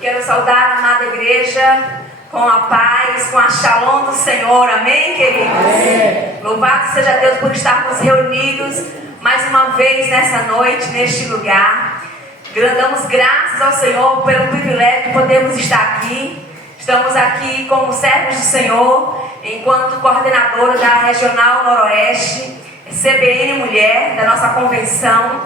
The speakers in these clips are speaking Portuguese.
Quero saudar a amada igreja com a paz, com a shalom do Senhor, amém, queridos? Amém. Louvado seja Deus por estarmos reunidos mais uma vez nessa noite, neste lugar. Damos graças ao Senhor pelo privilégio de podermos estar aqui. Estamos aqui como servos do Senhor, enquanto coordenadora da Regional Noroeste, CBN Mulher, da nossa convenção,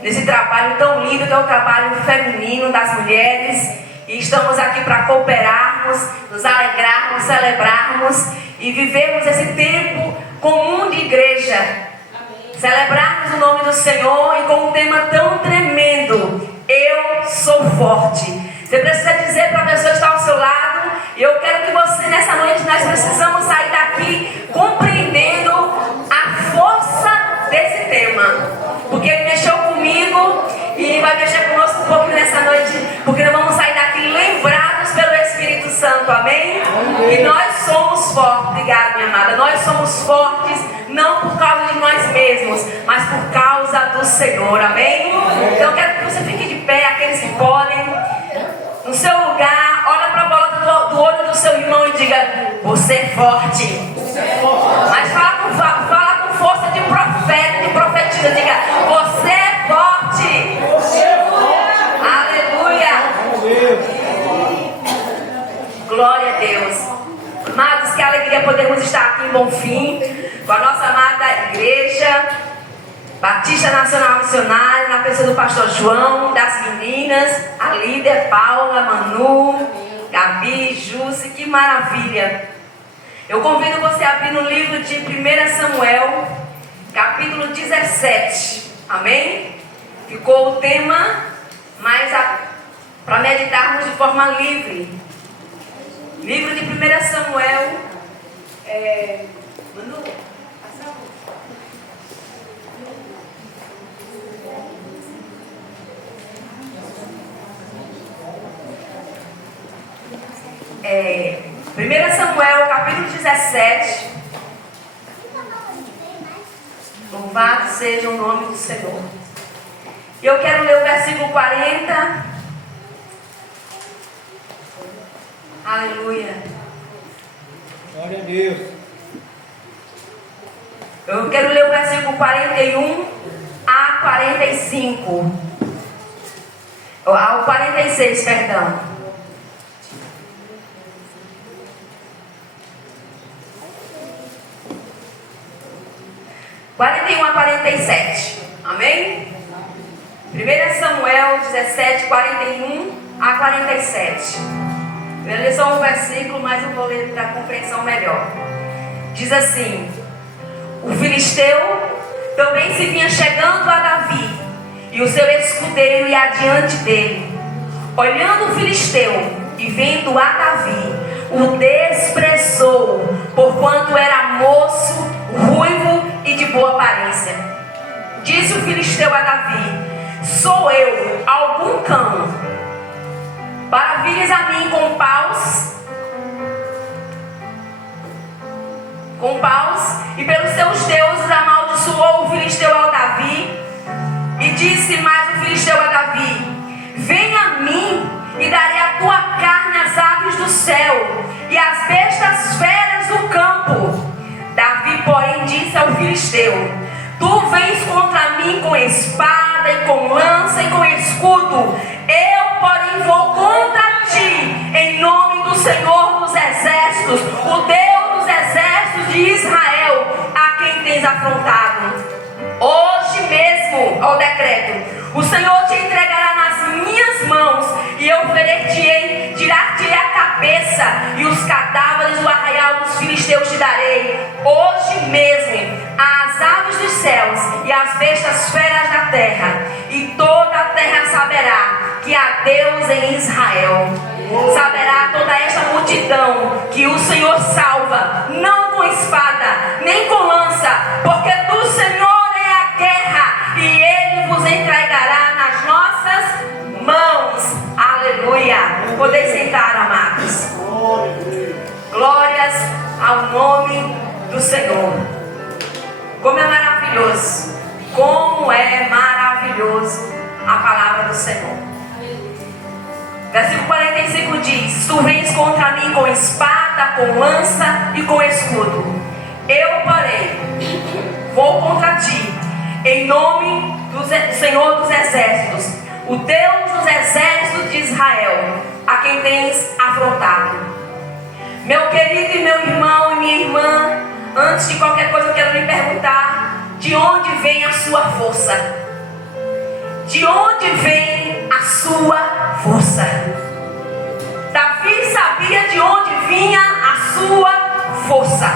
nesse trabalho tão lindo que é o trabalho feminino das mulheres. E estamos aqui para cooperarmos, nos alegrarmos, celebrarmos e vivermos esse tempo comum de igreja. Amém. Celebrarmos o nome do Senhor e com um tema tão tremendo: eu sou forte. Você precisa dizer para a pessoa que está ao seu lado: eu quero que você, nessa noite, nós precisamos sair daqui compreendendo a força desse tema. Porque ele mexeu comigo e vai mexer conosco um pouquinho nessa noite, porque nós vamos sair daqui lembrados pelo Espírito Santo, amém? Amém. E nós somos fortes, obrigada, minha amada. Nós somos fortes não por causa de nós mesmos, mas por causa do Senhor, amém? Amém. Então eu quero que você fique de pé, aqueles que podem, no seu lugar, olha para a bola do olho do seu irmão e diga: você é forte. Você é forte. Mas fala com força de profeta, de profetisa, diga: você é forte. Você é forte. Aleluia. Glória a Deus. Amados, que alegria podermos estar aqui em Bonfim com a nossa amada igreja Batista Nacional Missionária, na pessoa do pastor João, das meninas, a líder Paula, Manu, Gabi, Jússi, que maravilha. Eu convido você a abrir no livro de 1 Samuel, capítulo 17, amém? Ficou o tema, mas para meditarmos de forma livre. Livro de 1 Samuel, Manu, Primeira Samuel, capítulo 17. Louvado seja o nome do Senhor. E eu quero ler o versículo 40. Aleluia. Glória a Deus. Eu quero ler o versículo 41 a 45. Ao 46, perdão. 41 a 47, amém? 1 Samuel 17, 41 a 47. Eu vou ler só um versículo, mas eu vou ler para compreensão melhor. Diz assim: o filisteu também se vinha chegando a Davi, e o seu escudeiro ia adiante dele. Olhando o filisteu e vendo a Davi, o desprezou, porquanto era moço, ruivo e de boa aparência. Disse o filisteu a Davi: sou eu algum cão, para vires a mim com paus, e pelos seus deuses amaldiçoou o filisteu ao Davi. E disse mais o filisteu a Davi: vem a mim e darei a tua carne às aves do céu e às bestas feras do campo. Davi, porém, disse ao filisteu: tu vens contra mim com espada e com lança e com escudo. Eu, porém, vou contra ti em nome do Senhor dos exércitos, o Deus dos exércitos de Israel, a quem tens afrontado. Hoje mesmo, ó decreto, o Senhor te entregará nas minhas mãos, e eu ferir-te-ei, tirar-te-ei a cabeça, e os cadáveres do arraial dos filisteus te darei. Hoje mesmo, às aves dos céus e às bestas feras da terra, e toda a terra saberá que há Deus em Israel. Saberá toda esta multidão que o Senhor salva, não com espada, nem com lança, porque do Senhor é a guerra, e Ele vos entregará nas nossas mãos. Aleluia. Podeis sentar, amados. Glórias ao nome do Senhor. Como é maravilhoso, como é maravilhoso a palavra do Senhor. Versículo 45 diz: Tu vens contra mim com espada, com lança e com escudo. Eu, porém, vou contra ti, em nome do Senhor dos Exércitos, o Deus dos exércitos de Israel, a quem tens afrontado. Meu querido e meu irmão e minha irmã, antes de qualquer coisa eu quero lhe perguntar: de onde vem a sua força? De onde vem a sua força? Davi sabia de onde vinha a sua força.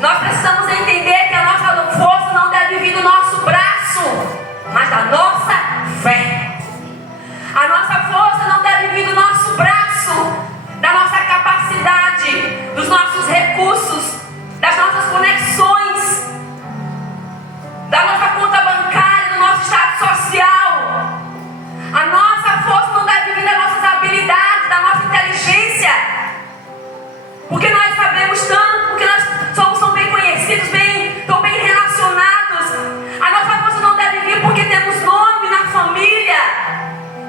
Nós precisamos entender que a nossa força não deve vir do nosso braço, mas da nossa fé. A nossa força não deve vir do nosso braço, da nossa capacidade, dos nossos recursos, das nossas conexões, da nossa conta bancária, do nosso estado social. A nossa força não deve vir das nossas habilidades, da nossa inteligência, porque nós sabemos tanto, porque nós somos bem conhecidos, tão bem relacionados. A nossa força não deve vir porque temos nome na família.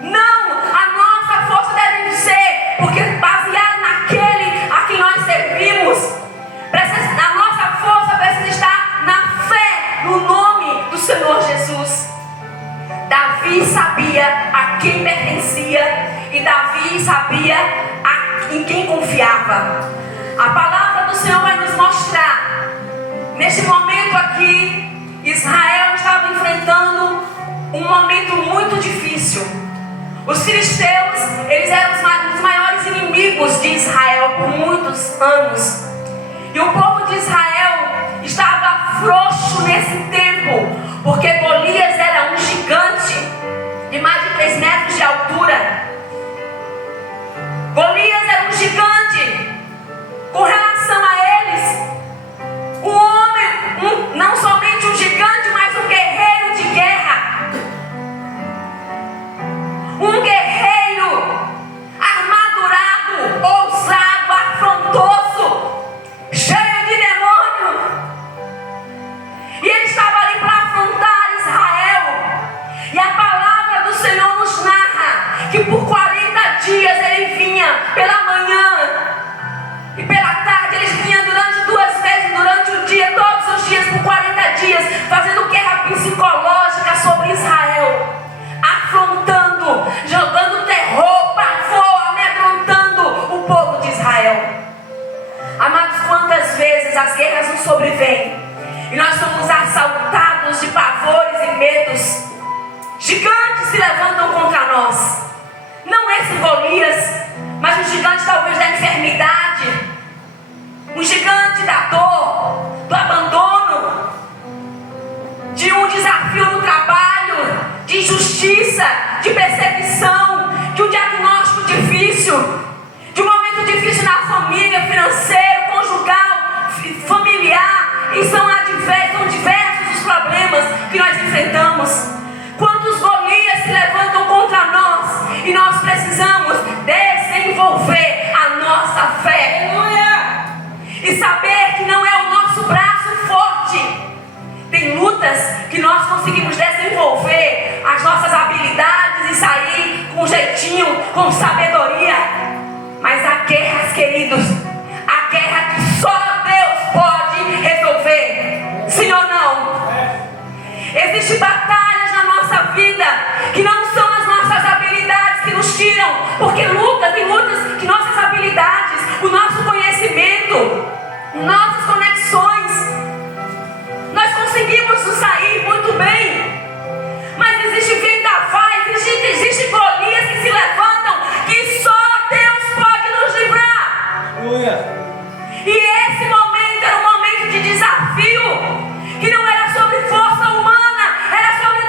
Não, a nossa força deve ser porque baseada naquele a quem nós servimos. A nossa força precisa estar na fé, no nome do Senhor Jesus. Davi sabia a quem pertencia e Davi sabia em quem confiava. A palavra do Senhor vai nos mostrar. Neste momento aqui, Israel estava enfrentando um momento muito difícil. Os filisteus, eles eram os maiores inimigos de Israel por muitos anos. E o povo de Israel estava frouxo nesse tempo, porque Golias era um gigante de mais de 3 metros de altura. Golias era um gigante. Com relação a eles, um homem, não somente um gigante, mas um guerreiro de guerra. Um guerreiro armadurado, ousado, afrontoso, cheio de demônio. E ele estava ali para afrontar Israel. E a palavra do Senhor nos narra que por 40 dias ele vinha pela manhã e pela tarde. Eles vinham durante 2 vezes, durante o dia, todos os dias, por 40 dias, fazendo guerra psicológica sobre Israel, afrontando, jogando terror, pavor, amedrontando o povo de Israel. Amados, quantas vezes as guerras nos sobrevêm e nós somos assaltados de pavores e medos. Gigantes se levantam contra nós. Não esse Golias, mas um gigante talvez da enfermidade, um gigante da dor, do abandono, de um desafio no trabalho, de injustiça, de perseguição, de um diagnóstico difícil, de um momento difícil na família, financeiro, conjugal, familiar. E são diversos os problemas que nós enfrentamos. Quantos Golias se levantam contra nós e nós precisamos desenvolver a nossa fé. Aleluia! E saber que não é o nosso braço forte. Tem lutas que nós conseguimos desenvolver as nossas habilidades e sair com jeitinho, com sabedoria. Mas há guerras, queridos, há guerra que só Deus pode resolver. Sim ou não? Existem batalhas na nossa vida que não são as nossas habilidades que nos tiram, porque tem lutas que nossas habilidades, o nosso conhecimento, nossas conexões, nós conseguimos sair muito bem. Mas existe vendavais, existe Golias que se levantam, que só Deus pode nos livrar. E esse momento era um momento de desafio, que não era sobre força humana, era sobre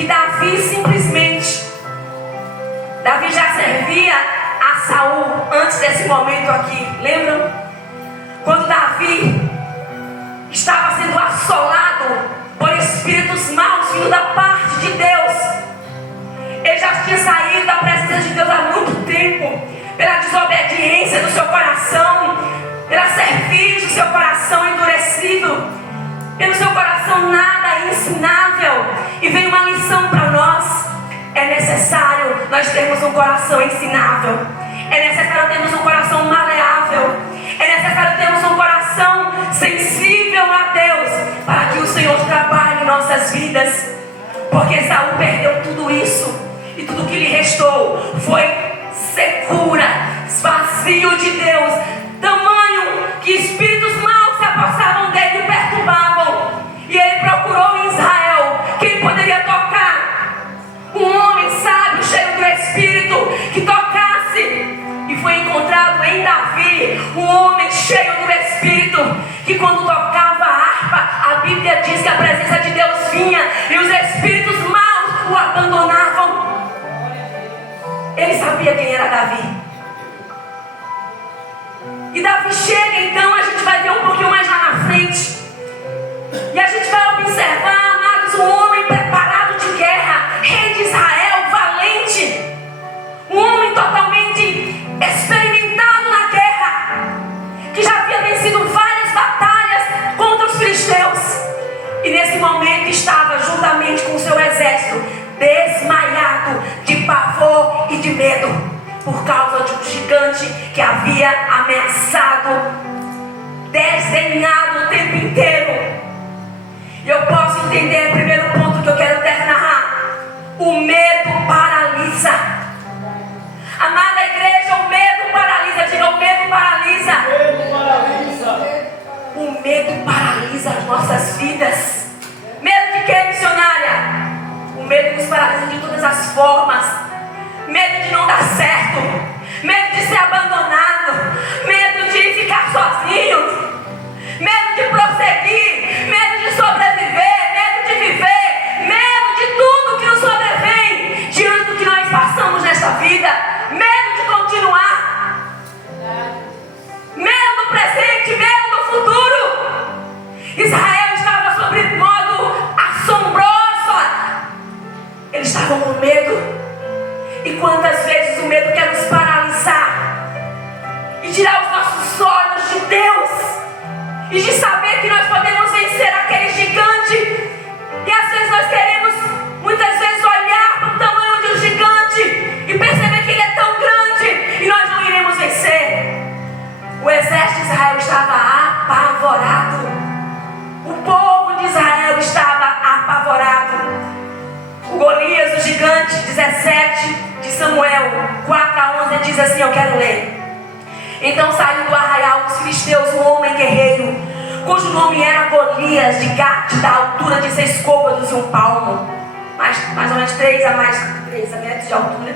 que Davi já servia a Saul antes desse momento aqui. Lembram? Quando Davi estava sendo assolado por espíritos maus vindo da parte de Deus. Ele já tinha saído da presença de Deus há muito tempo, pela desobediência do seu coração, pela cerviz do seu coração endurecido, pelo seu coração nada ensinável. E vem uma lição para nós: é necessário nós termos um coração ensinável, é necessário termos um coração maleável, é necessário termos um coração sensível a Deus, para que o Senhor trabalhe em nossas vidas. Porque Saul perdeu tudo isso, e tudo que lhe restou foi secura, vazio de Deus, tamanho que espíritos maus se apossavam dele e o perturbavam. E ele procurou em Israel quem poderia tocar, um homem sábio, cheio do Espírito, que tocasse. E foi encontrado em Davi um homem cheio do Espírito, que quando tocava a harpa, a Bíblia diz que a presença de Deus vinha e os espíritos maus o abandonavam. Ele sabia quem era Davi. E Davi chega, então a gente vai ver um pouquinho mais lá na frente, e a gente vai observar, amados, um homem preparado de guerra, rei de Israel, valente, um homem totalmente experimentado na guerra, que já havia vencido várias batalhas contra os filisteus, e nesse momento estava juntamente com o seu exército, desmaiado de pavor e de medo, por causa de um gigante que havia ameaçado, desenhado o tempo inteiro. E eu posso entender, primeiro ponto que eu quero narrar: o medo paralisa. Amada igreja, o medo paralisa. Diga, o medo paralisa. O medo paralisa as nossas vidas. Medo de quê, missionária? O medo nos paralisa de todas as formas. Medo de não dar certo, medo de ser abandonado, medo de ficar sozinho, medo de prosseguir, medo de sobreviver, medo de viver, medo de tudo que nos sobrevém diante do que nós passamos nesta vida, medo de continuar, medo do presente, medo do futuro. Israel estava sobre modo assombroso, eles estavam com medo. E quantas vezes o medo quer nos paralisar e tirar os nossos olhos de Deus e de saber que nós podemos vencer aquele gigante. E às vezes nós queremos, muitas vezes, olhar para o tamanho de um gigante e perceber que ele é tão grande e nós não iremos vencer. O exército de Israel estava apavorado. O povo de Israel estava apavorado. O Golias, o gigante, 17 de Samuel 4-11, diz assim, eu quero ler. Então saiu do arraial dos filisteus um homem guerreiro, cujo nome era Golias, de Gate, da altura de 6 côvados e 1 palmo, mais ou menos 3 metros de altura.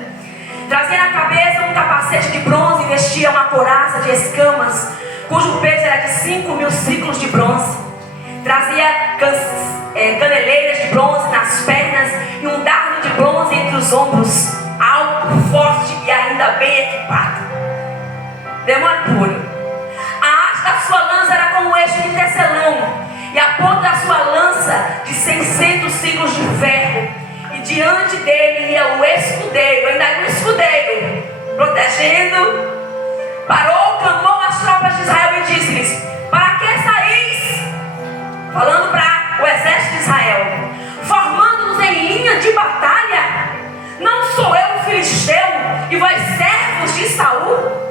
Trazia na cabeça um capacete de bronze e vestia uma couraça de escamas, cujo peso era de 5.000 ciclos de bronze. Trazia caneleiras de bronze nas pernas e um dardo de bronze entre os ombros, alto, forte e ainda bem equipado. Demônio puro. A haste da sua lança era como o eixo de tecelão, e a ponta da sua lança de 600 ciclos de ferro. E diante dele ia o escudeiro, ainda um escudeiro, protegendo. Parou, clamou às tropas de Israel e disse-lhes: para que saís? Falando para o exército de Israel, formando-nos em linha de batalha. Não sou eu o filisteu e vós servos de Saul?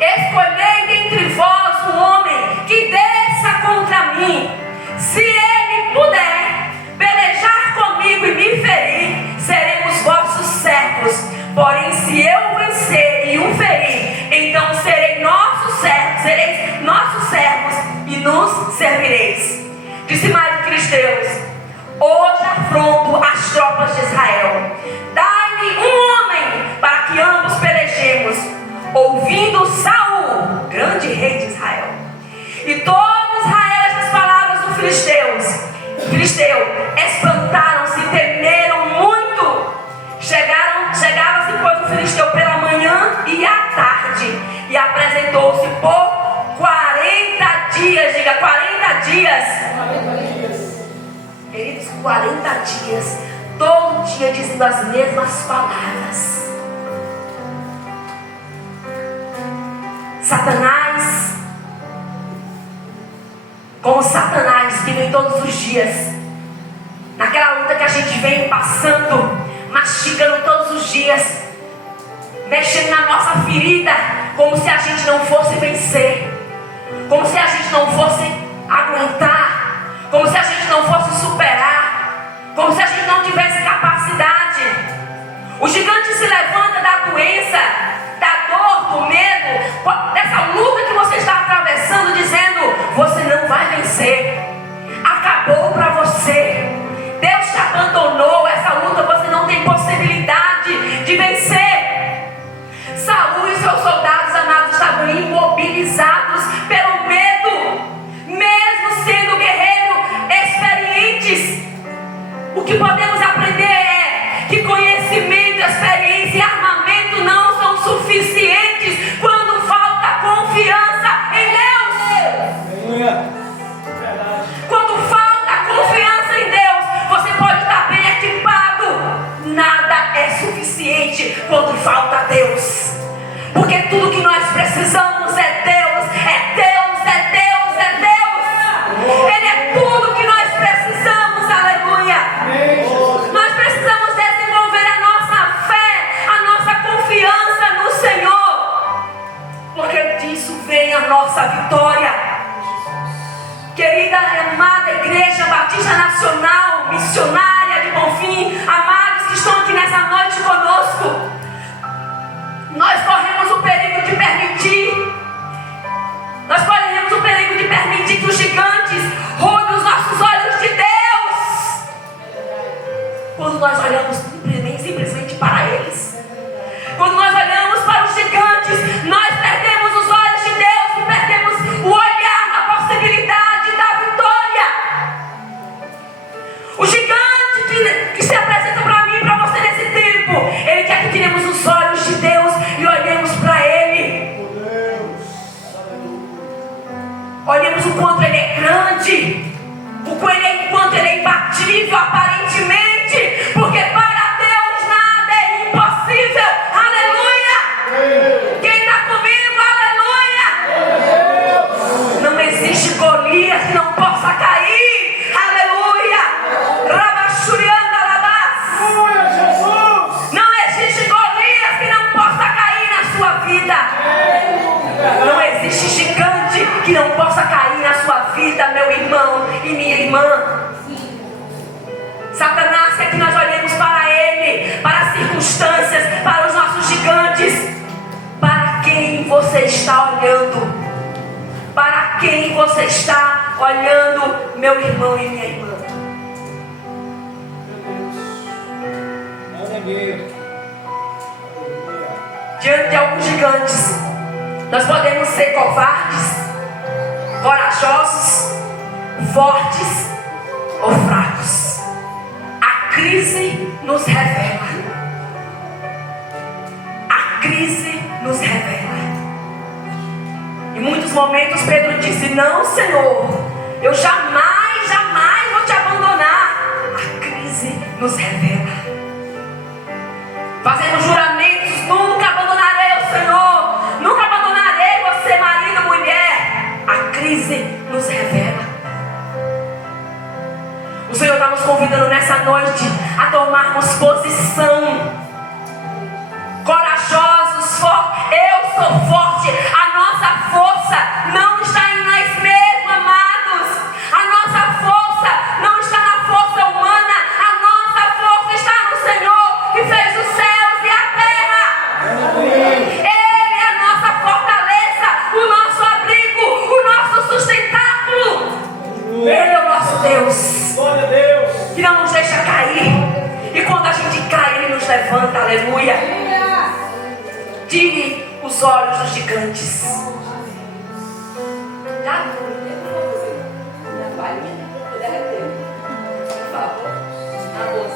Escolhei entre vós um homem que desça contra mim. Se ele puder pelejar comigo e me ferir, seremos vossos servos. Porém, se eu vencer e o ferir, então sereis nossos servos e nos servireis. Disse mais os filisteus: hoje afronto as tropas de Israel. Dai-me um homem para que ambos pelejemos. Ouvindo Saul, grande rei de Israel, e todo Israel, estas palavras dos filisteu, espantaram-se e temeram 40 dias, todo dia dizendo as mesmas palavras. Satanás, como Satanás que vem todos os dias, naquela luta que a gente vem passando, mastigando todos os dias, mexendo na nossa ferida, como se a gente não fosse vencer, como se a gente não fosse aguentar, como se a gente não fosse superar, como se a gente não tivesse capacidade. O gigante se levanta da doença, da dor, do medo, dessa luta que você está atravessando, dizendo: você não vai vencer, acabou para você, Deus te abandonou, essa luta você não tem possibilidade de vencer. Saul e seus soldados amados estavam imobilizados pelo medo, mesmo sendo guerreiros experientes. O que podemos aprender é que conhecimento, experiência e armamento não são suficientes quando falta confiança em Deus. Quando falta confiança em Deus, você pode estar bem equipado, nada é suficiente quando falta Deus. Porque tudo que nós precisamos é Deus, é Deus, é Deus, é Deus. Ele é tudo que nós precisamos, aleluia. Nós precisamos desenvolver a nossa fé, a nossa confiança no Senhor, porque disso vem a nossa vitória. Querida e amada Igreja Batista Nacional, missionária de Bonfim, amados que estão aqui nessa noite conosco, nós corremos o perigo de permitir, que os gigantes roubem os nossos olhos de Deus, quando nós olhamos simplesmente para eles. Quando nós olhamos para os gigantes, nós perdemos os olhos de Deus e perdemos o olhar na possibilidade da vitória. O gigante que se apresenta para mim e para você nesse tempo, ele quer que tiremos os olhos de Deus e olhemos para Ele. Olhemos o quanto Ele é grande, o quanto Ele é imbatível aparentemente, porque para Deus nada é impossível. Aleluia! Quem está comigo, aleluia! Não existe Golias que não possa cair. Aleluia! Rabachurianda labás. Não existe Golias que não possa cair na sua vida. Não existe gigante que não possa cair na sua vida, meu irmão e minha irmã. Satanás quer que nós olhemos para ele, para as circunstâncias, para os nossos gigantes. Para quem você está olhando? Para quem você está olhando, meu irmão e minha irmã? Diante de alguns gigantes, nós podemos ser covardes, corajosos, fortes ou fracos. A crise nos revela. A crise nos revela. Em muitos momentos Pedro disse: não, Senhor, eu jamais vou te abandonar. A crise nos revela. Fazemos juramentos: nunca abandonarei o Senhor, nunca abandonarei você, marido, mulher. A crise nos revela. O Senhor está nos convidando nessa noite a tomarmos posição. Corajosos, fortes. Eu sou forte. A nossa força não está em nós mesmos, amados. A nossa força não está na força humana. A nossa força está no Senhor que fez os céus e a terra. Ele é a nossa fortaleza, o nosso abrigo, o nosso sustentáculo. Ele é o nosso Deus, que não nos deixa cair. E quando a gente cai, Ele nos levanta. Aleluia. Tire os olhos dos gigantes. Já? Por favor.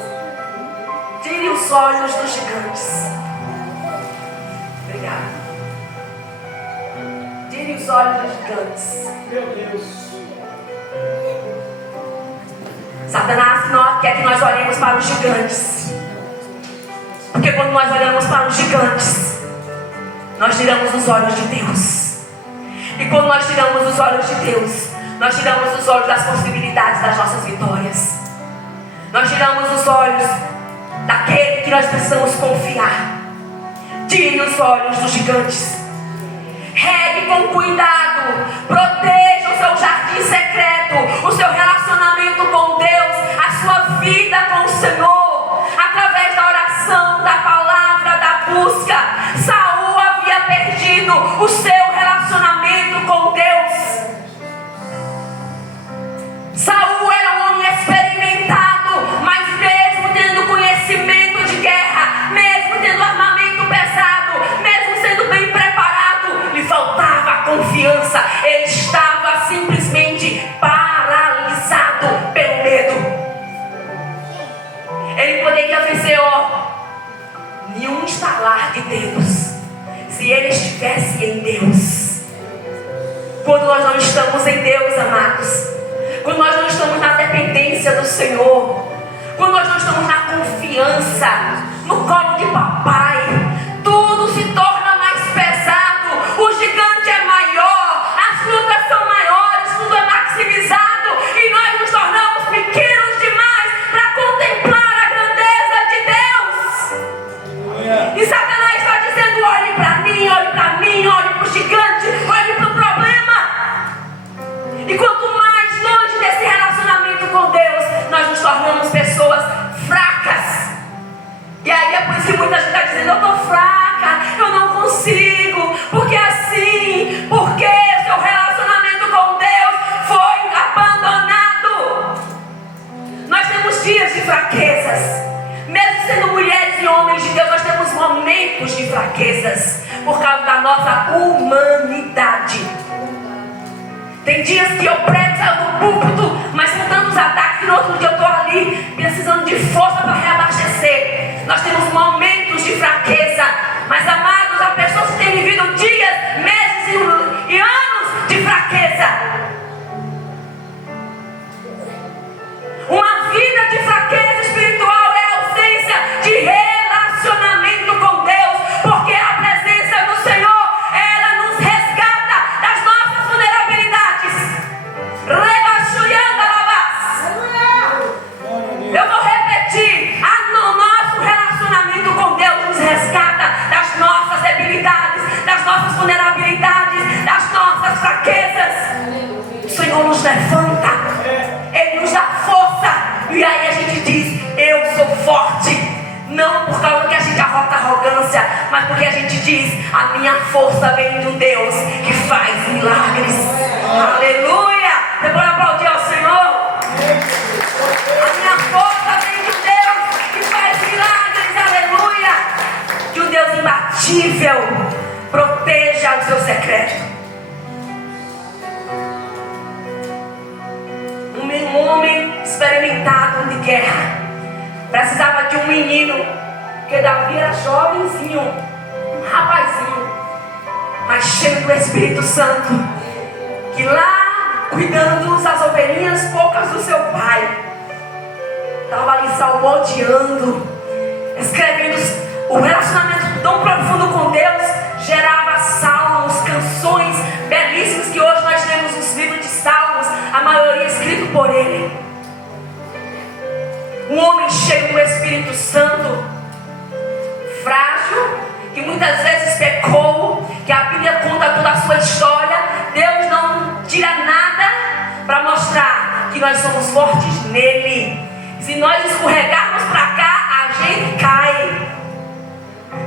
Tire os olhos dos gigantes. Obrigada. Tire os olhos dos gigantes. Meu Deus. Satanás quer que nós olhemos para os gigantes. Porque quando nós olhamos para os gigantes, nós tiramos os olhos de Deus. E quando nós tiramos os olhos de Deus, nós tiramos os olhos das possibilidades das nossas vitórias. Nós tiramos os olhos daquele que nós precisamos confiar. Tire os olhos dos gigantes. Regue com cuidado. Proteja o seu jardim secreto, o seu relacionamento com Deus, a sua vida com o Senhor, através da oração, da palavra, da busca. Saul havia perdido o seu relacionamento com Deus. Saul era um homem experimentado, mas mesmo tendo conhecimento de guerra, mesmo tendo armamento pesado, mesmo sendo bem preparado, lhe faltava a confiança. Ele estava simplesmente paralisado pelo medo. Ele poderia vencer, em um estalar de dedos, se ele estivesse em Deus. Quando nós não estamos em Deus, amados, quando nós não estamos na dependência do Senhor, quando nós não estamos na confiança, no colo de papai, tudo se torna mais pesado, o gigante é maior, as lutas são maiores, tudo é maximizado e nós nos tornamos pequenos demais para contemplar a grandeza de Deus. E Satanás está dizendo: olhe para mim, olhe para o gigante, olhe para o problema. E quanto mais longe desse relacionamento com Deus, nós nos tornamos pessoas fracas. E aí é por isso que muita gente está dizendo: eu estou fraca, eu não consigo, porque assim, porque seu relacionamento com Deus foi abandonado. Nós temos dias de fraquezas. Mesmo sendo mulheres e homens de Deus, nós temos momentos de fraquezas por causa da nossa humanidade. Tem dias que eu prego, saio do púlpito, mas com tantos ataques, que no outro dia eu estou ali precisando de força para reabastecer. Nós temos momentos de fraqueza, mas amados, há pessoas que têm vivido dias, meses e anos de fraqueza. Uma vida de fraqueza espiritual é a ausência de relacionamento com Deus, porque a presença do Senhor, ela nos resgata das nossas vulnerabilidades. Eu vou repetir: o nosso relacionamento com Deus nos resgata das nossas debilidades, das nossas vulnerabilidades, das nossas fraquezas. O Senhor nos levanta, Ele nos dá força, e aí a gente diz: eu sou forte. Não por causa que a gente arroga arrogância, mas porque a gente diz: a minha força vem de um Deus que faz milagres. Aleluia! Você pode aplaudir ao Senhor? A minha força vem de um Deus que faz milagres. Aleluia! De um Deus imbatível. Proteja o seu secreto. Um homem experimentado de guerra precisava de um menino, porque Davi era jovenzinho, um rapazinho, mas cheio do Espírito Santo, que lá, cuidando das ovelhinhas poucas do seu pai, estava ali salmodiando, escrevendo. O relacionamento tão profundo com Deus gerava salmos, canções belíssimas, que hoje nós temos nos livros de salmos, a maioria escrito por ele. Um homem cheio do Espírito Santo, frágil, que muitas vezes pecou, que a Bíblia conta toda a sua história. Deus não tira nada para mostrar que nós somos fortes nele. Se nós escorregarmos para cá, a gente cai.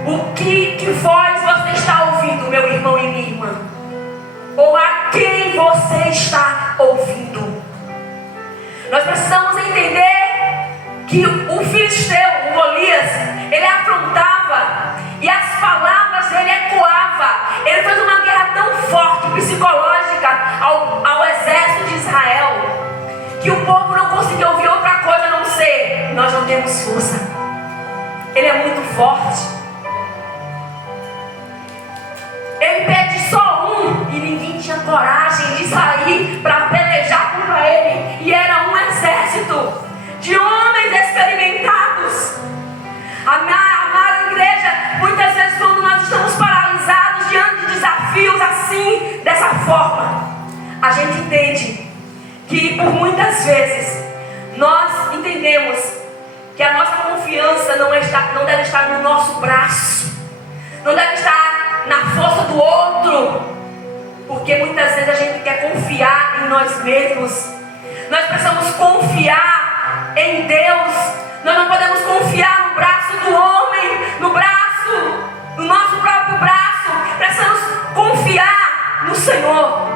O que voz você está ouvindo, meu irmão e minha irmã? Ou a quem você está ouvindo? Nós precisamos entender que o filisteu, o Golias, ele afrontava e as palavras dele ecoavam. Ele fez uma guerra tão forte, psicológica, ao exército de Israel, que o povo não conseguia ouvir outra coisa a não ser: nós não temos força, ele é muito forte. Ele pede só um, e ninguém tinha coragem de sair para pelejar contra ele, e era um exército. muitas vezes nós entendemos que a nossa confiança não deve estar no nosso braço, não deve estar na força do outro, porque muitas vezes a gente quer confiar em nós mesmos. Nós precisamos confiar em Deus. Nós não podemos confiar no braço do homem, no nosso próprio braço. Precisamos confiar no Senhor.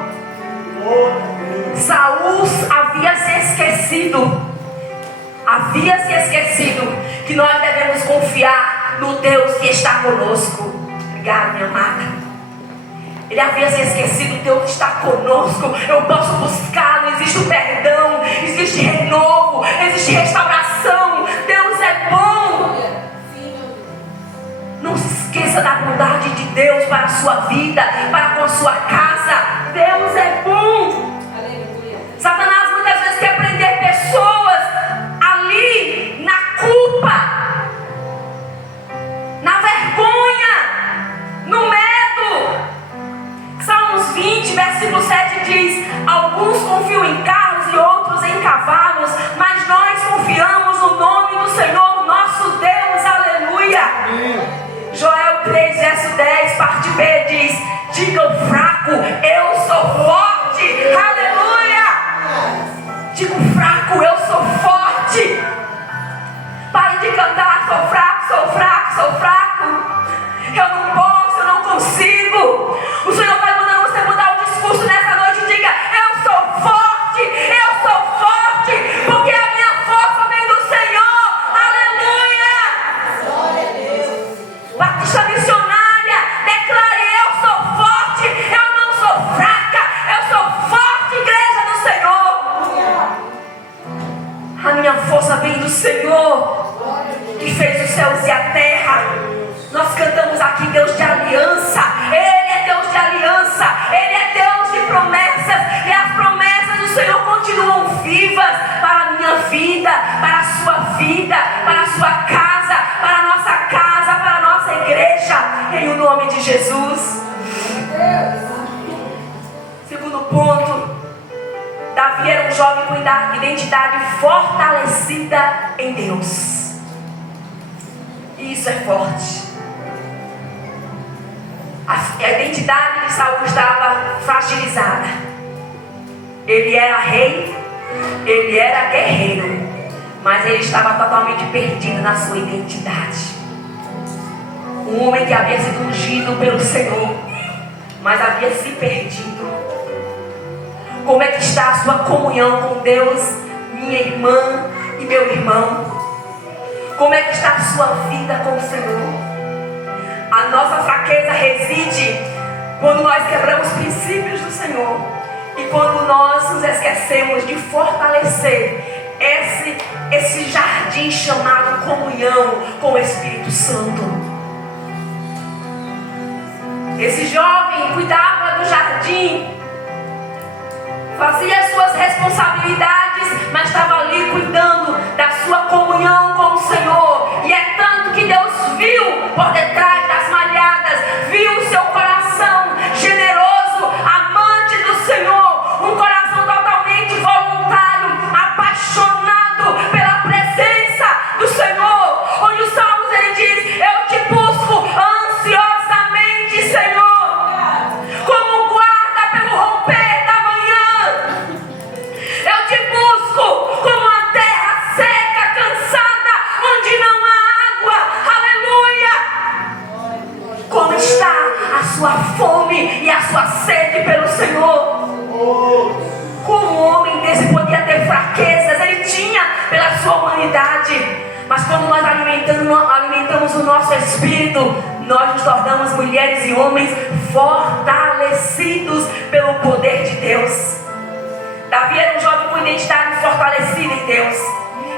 Saul havia se esquecido que nós devemos confiar no Deus que está conosco. Obrigada, minha amada. Ele havia se esquecido, Deus está conosco, eu posso buscá-lo, existe o perdão, existe renovo, existe restauração, Deus é bom. Não se esqueça da bondade de Deus para a sua vida, para com a sua casa. Deus é bom. Satanás muitas vezes quer prender pessoas ali na culpa, na vergonha, no medo. Salmos 20, versículo 7 diz: alguns confiam em carros e outros em cavalos, mas nós confiamos no nome do Senhor nosso Deus. Aleluia. Joel 3, verso 10, parte B diz: diga ao fraco, eu sou forte. Aleluia. Diga ao fraco, eu sou forte. Pare de cantar: sou fraco, sou fraco, sou fraco, eu não posso, eu não consigo. O Senhor vai mandando você mudar o discurso nessa noite e diga: eu sou forte, porque a minha força vem do Senhor. Aleluia. Glória a Deus. Batista missionária, declare: eu sou forte, eu não sou fraca, eu sou forte, igreja do Senhor. A minha força vem do Senhor, que fez os céus e a terra. Nós cantamos aqui: Deus de aliança. Ele é Deus de aliança, Ele é Deus de promessas, e as promessas do Senhor continuam vivas para a minha vida, para a sua vida, para a sua casa, para a nossa casa, para a nossa igreja, em o nome de Jesus. Segundo ponto, Davi era um jovem com identidade fortalecida em Deus. Isso é forte. A identidade de Saul estava fragilizada. Ele era rei, ele era guerreiro, mas ele estava totalmente perdido na sua identidade. Um homem que havia sido ungido pelo Senhor, mas havia se perdido. Como é que está a sua comunhão com Deus, minha irmã e meu irmão? Como é que está a sua vida com o Senhor? A nossa fraqueza reside quando nós quebramos princípios do Senhor e quando nós nos esquecemos de fortalecer esse jardim chamado comunhão com o Espírito Santo. Esse jovem cuidava do jardim, fazia as suas responsabilidades, mas estava ali cuidando da sua comunhão com o Senhor. E é tanto que Deus viu por detrás das malhadas, viu o seu coração generoso, amante do Senhor, um coração totalmente voluntário, apaixonado pela presença do Senhor. Onde os Salmos ele diz: eu te busco ansiosamente, Senhor, como guarda pelo romper da manhã. Eu te busco como a terra seca, cansada, onde não há água. Aleluia. Como está a sua fome e a sua sede pelo Senhor? Como um homem desse podia ter fraquezas? Ele tinha pela sua humanidade. Mas quando nós alimentamos o nosso espírito, nós nos tornamos mulheres e homens fortalecidos pelo poder de Deus. Davi era um jovem com identidade fortalecida em Deus.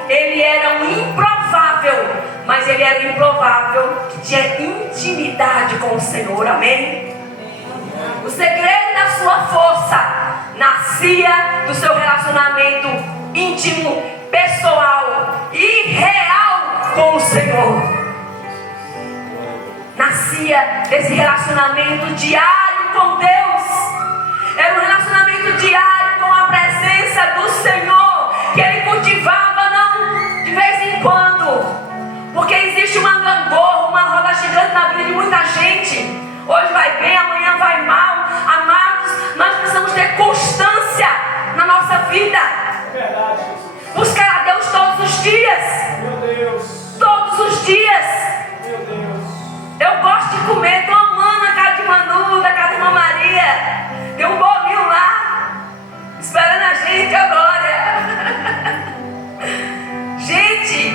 Ele era um improvável, mas ele era improvável que tinha intimidade com o Senhor. Amém? O segredo da sua força nascia do seu relacionamento íntimo, pessoal e real com o Senhor. Nascia desse relacionamento diário com Deus. Era um relacionamento diário com a presença do Senhor. gangorra, uma roda gigante na vida de muita gente. Hoje vai bem, amanhã vai mal. Amados, nós precisamos ter constância na nossa vida. É verdade, Jesus. Buscar a Deus todos os dias. Meu Deus. Todos os dias. Meu Deus. Eu gosto de comer, estou amando a casa de Manu, da casa de Irmã Maria. Tem um bolinho lá, esperando a gente agora. Gente,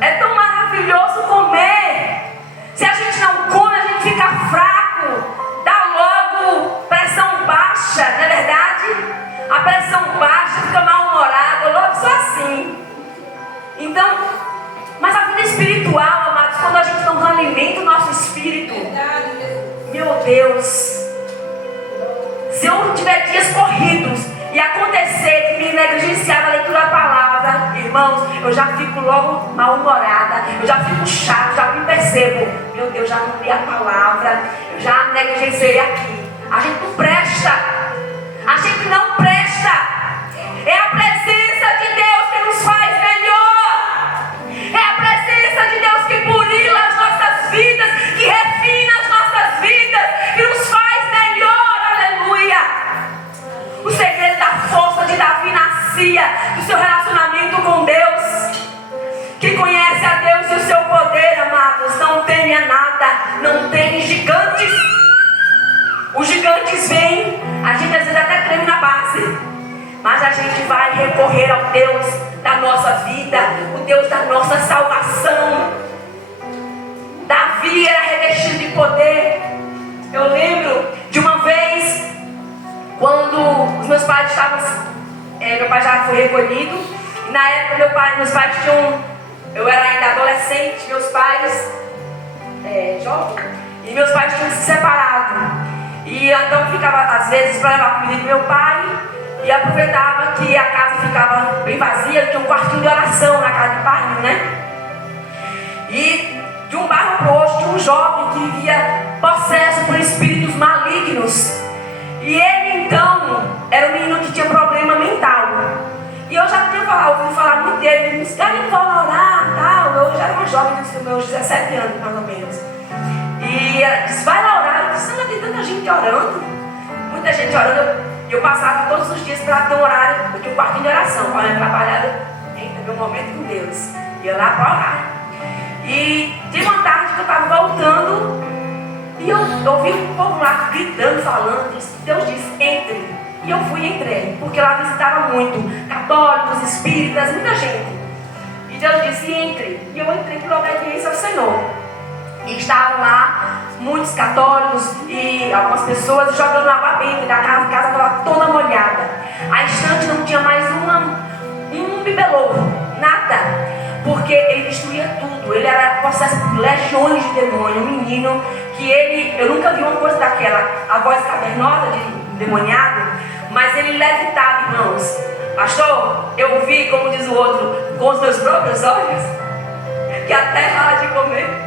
é tão maravilhoso comer. Se a gente não come, a gente fica fraco. Dá logo pressão baixa, não é verdade? A pressão baixa, fica mal-humorado. Eu logo sou assim. Então, mas a vida espiritual, amados, quando a gente não alimenta o nosso espírito, meu Deus, se eu tiver dias corridos e acontecer de me negligenciar na leitura da palavra, irmãos, eu já fico logo mal-humorada, eu já fico chato, já me percebo, meu Deus, já não li a palavra, eu já negligenciei aqui. A gente não presta, a gente não presta. É a presença de Deus que nos faz melhor. É a presença de Deus que burila as nossas vidas, que refina as nossas vidas, que nos faz melhor. Aleluia. O segredo da força de Davi nascia do seu relacionamento com Deus. Quem conhece a Deus e o seu poder, amados, não teme a nada, não teme gigantes. Os gigantes vêm, a gente às vezes até treme na base, mas a gente vai recorrer ao Deus da nossa vida, o Deus da nossa salvação. Davi era revestido de poder. Eu lembro de uma vez, quando os meus pais estavam, meu pai já foi recolhido, e na época meus pais tinham, eu era ainda adolescente, meus pais, jovem, e meus pais tinham se separado. E então ficava, às vezes, para levar a comida do meu pai, e aproveitava que a casa ficava bem vazia, tinha um quartinho de oração na casa de pai, né? E de um bairro para o outro, tinha um jovem que vivia possesso por espíritos malignos. E ele, então, era um menino que tinha problema mental. E eu já tinha ouvido falar muito dele. Ele disse, ele vai lá orar, tal. Eu já era uma jovem, dos meus 17 anos, mais ou menos. E ela disse, vai lá orar. Eu disse, não, tem tanta gente orando. Muita gente orando. E eu passava todos os dias para ter um horário, eu tinha um quartinho de oração. Quando eu trabalhava, meu momento com Deus. Ia lá para orar. E de uma tarde que eu estava voltando, e eu ouvi um povo lá gritando, falando. Deus disse, entre. E eu fui e entrei, porque lá visitava muito católicos, espíritas, muita gente. E Deus disse, entre. E eu entrei por obediência ao Senhor. E estavam lá muitos católicos e algumas pessoas jogando água benta, a casa estava toda molhada. A estante não tinha mais um bibelô, nada, porque ele destruía tudo. Ele era possesso por legiões de demônios. Um menino que eu nunca vi uma coisa daquela, a voz cavernosa de demoniado, mas ele levitava, irmãos. Pastor, eu vi, como diz o outro, com os meus próprios olhos, que a terra há de comer.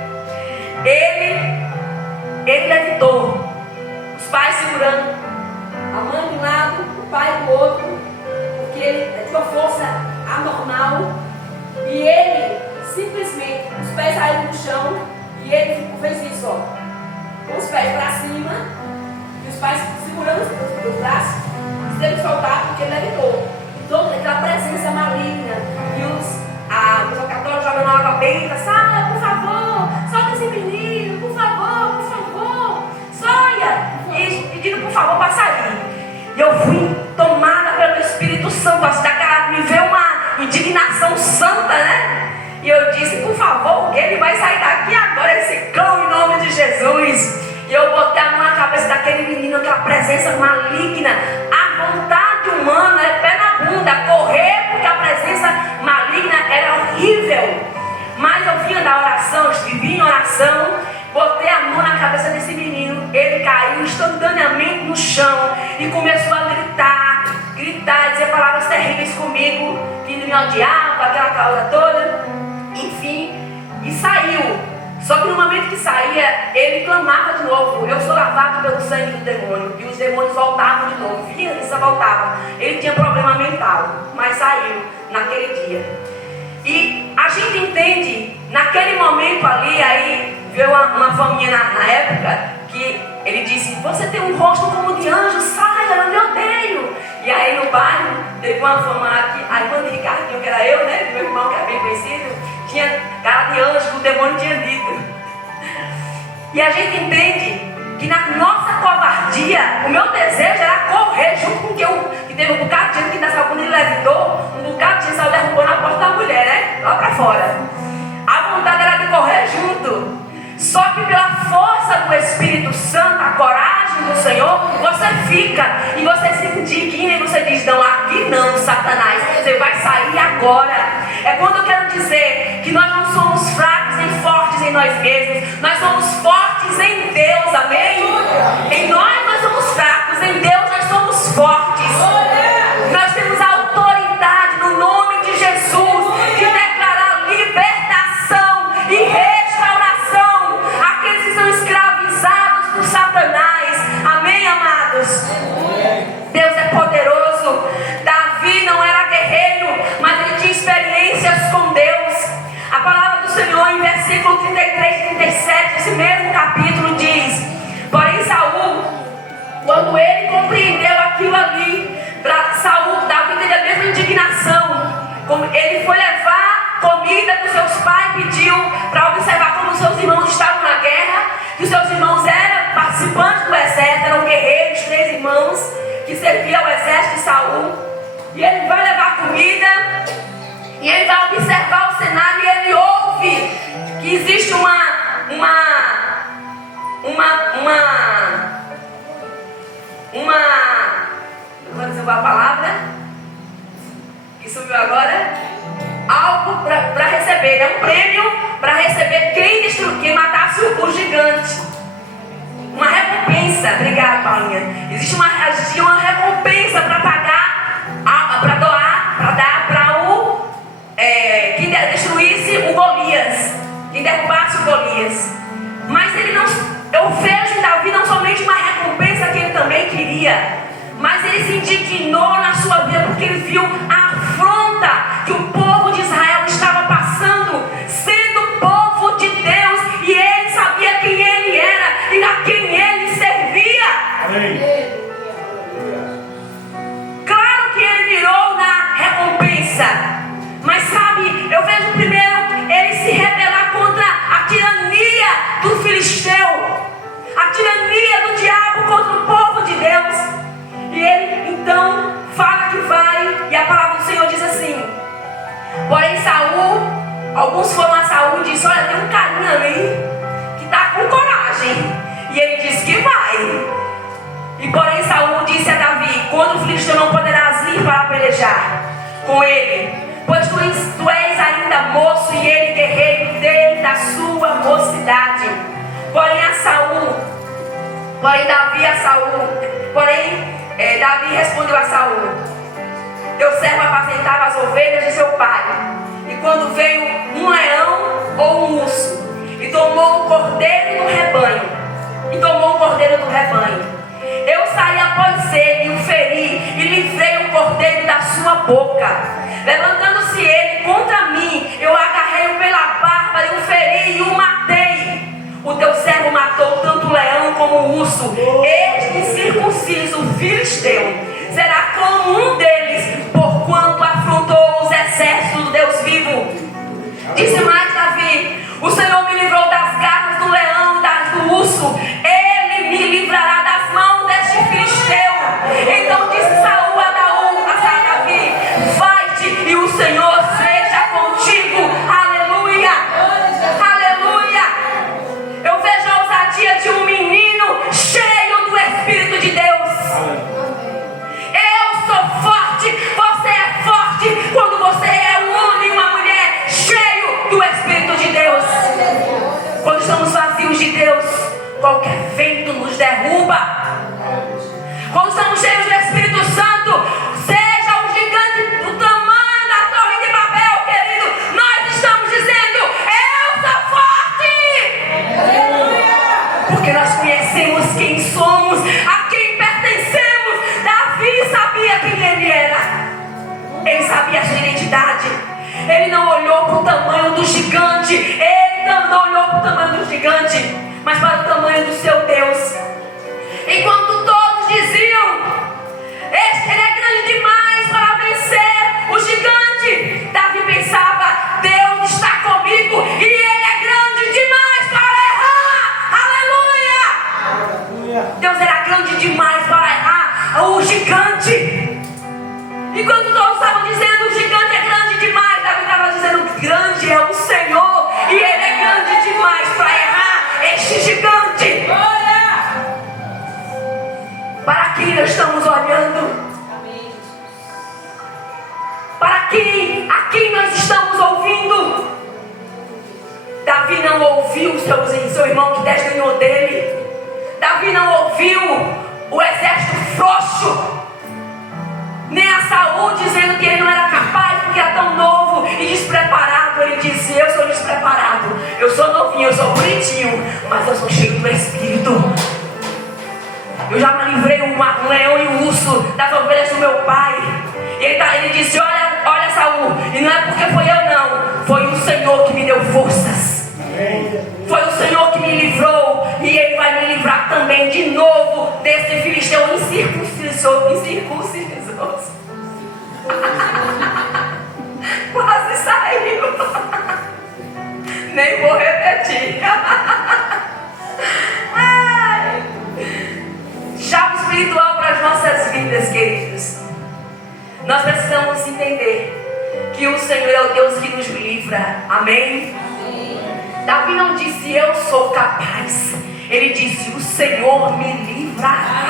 Ele levitou, os pais segurando a mãe de um lado, o pai do outro, porque ele tinha força anormal, e ele simplesmente, os pés saíram do chão, e ele fez isso, ó, com os pés para cima, e os pais segurando os braços, teve que soltar porque ele levitou. Então, aquela presença maligna, e os católicos jogando água benta, saia, por favor, solta esse menino, por favor, saia, e diga por favor para sair. E eu fui tomada pelo Espírito Santo, me veio uma indignação santa, né? E eu disse, por favor, ele vai sair daqui agora, esse cão, em nome de Jesus. E eu botei a mão na cabeça daquele menino, aquela presença maligna. A vontade humana é pé na bunda, correr, porque a presença maligna era horrível. Mas eu vinha da oração, eu estive em oração, botei a mão na cabeça desse menino, ele caiu instantaneamente no chão e começou a gritar, dizer palavras terríveis comigo, que me odiava, aquela causa toda, enfim, e saiu. Só que no momento que saía, ele clamava de novo, eu sou lavado pelo sangue do demônio, e os demônios voltavam de novo, vinha e voltava. Ele tinha problema mental, mas saiu naquele dia. E a gente entende Naquele momento ali, aí veio uma faminha na época que ele disse: você tem um rosto como de anjo, saia, eu lhe odeio. E aí no bairro teve uma fama aqui, a irmã de Ricardinho, que era eu, né, meu irmão que é bem conhecido, tinha cara de anjo que o demônio tinha dito. E a gente entende que na nossa covardia, o meu desejo era correr junto com que teve um bocado de gente que nessa quando ele levitou, um bocado de gente saiu derrubou na porta da mulher, né, lá pra fora. A vontade era de correr junto. Só que pela força do Espírito Santo, a coragem do Senhor, você fica e você se indigna e você diz: não, aqui não, Satanás, você vai sair agora. É quando eu quero dizer que nós não somos fracos nem fortes em nós mesmos, nós somos fortes em Deus, amém? Em nós somos fracos, em Deus nós somos fortes. Nós temos a autoridade no nome de Jesus de declarar libertação e restauração àqueles que são escravizados por Satanás. Amém, amados? Deus é poderoso. Davi não era guerreiro, mas ele tinha experiências com Deus. A palavra do Senhor em versículo 33 e 37, esse mesmo capítulo, diz: porém Saul, quando ele compreendeu aquilo ali, para Saul, Davi teve a mesma indignação. Ele foi levar comida que os seus pais pediu para observar como os seus irmãos estavam na guerra, que os seus irmãos eram participantes do exército, eram guerreiros, 3 irmãos que serviam ao exército de Saul. E ele vai levar comida e ele vai observar o cenário e ele ouve que existe quando você vai a palavra que subiu agora, algo para receber, né? Um prêmio para receber quem matasse o gigante. Uma recompensa. Obrigada, Paulinha. Existe uma recompensa para pagar, para doar, para dar para o quem destruísse o Golias, quem derrubasse o Golias. Mas eu vejo em Davi não somente uma recompensa que ele também queria, mas ele se indignou na sua vida porque ele viu a afronta que o povo de Israel estava passando, sendo povo de Deus, e ele sabia quem ele era e a quem ele servia. Amém. Claro que ele mirou na recompensa, mas sabe, eu vejo primeiro ele se rebelar contra a tirania do filisteu, a tirania do diabo contra o povo de Deus. E ele então fala que vai, e a palavra do Senhor diz assim: porém Saul, alguns foram a Saul e disseram: olha, tem um carinha ali que está com coragem. E ele disse que vai. E porém Saul disse a Davi: quando o filisteu não poderás ir para pelejar com ele, pois tu és ainda moço e ele guerreiro desde a sua mocidade. Porém Davi respondeu a Saul: teu servo apacentava as ovelhas de seu pai, e quando veio um leão ou um urso, e tomou o cordeiro do rebanho, eu saí após ele e o feri, e livrei o cordeiro da sua boca. Levantando-se ele contra mim, eu agarrei-o pela barba e o feri e o matei. O teu servo matou tanto o leão como o urso. Este incircunciso filisteu será como um deles, porquanto afrontou os exércitos do Deus vivo. Disse mais Davi: o Senhor me livrou das garras do leão e das do urso, ele me livrará das mãos deste filisteu. Então disse Saul a Davi: vai-te e o Senhor seja contigo. Aleluia, aleluia. Eu vejo a ousadia de um menino cheio do Espírito de Deus. Eu sou forte, você é forte quando você é um homem e uma mulher cheio do Espírito de Deus. Quando estamos vazios de Deus, qualquer vento nos derruba. Quando estamos cheios do Espírito Santo, seja o gigante do tamanho da Torre de Babel, querido, nós estamos dizendo: eu sou forte. Porque nós conhecemos quem somos, a quem pertencemos. Davi sabia quem ele era. Ele sabia a sua identidade. Ele não olhou para o tamanho do gigante. ouviu seu irmão que desdenhou dele. Davi não ouviu o exército frouxo, nem a Saul dizendo que ele não era capaz porque era tão novo e despreparado. Ele disse: eu sou despreparado, eu sou novinho, eu sou bonitinho, mas eu sou cheio do Espírito. Eu já livrei um leão e um urso das ovelhas do meu pai. E ele disse: olha Saul, e não é porque foi eu não, foi o Senhor que me deu forças. Foi o Senhor que me livrou, e Ele vai me livrar também de novo desse filisteu incircunciso. Quase saiu. Nem vou repetir. Ai. Chave espiritual para as nossas vidas, queridos. Nós precisamos entender que o Senhor é o Deus que nos livra. Amém? Davi não disse: eu sou capaz. Ele disse: o Senhor me livrará.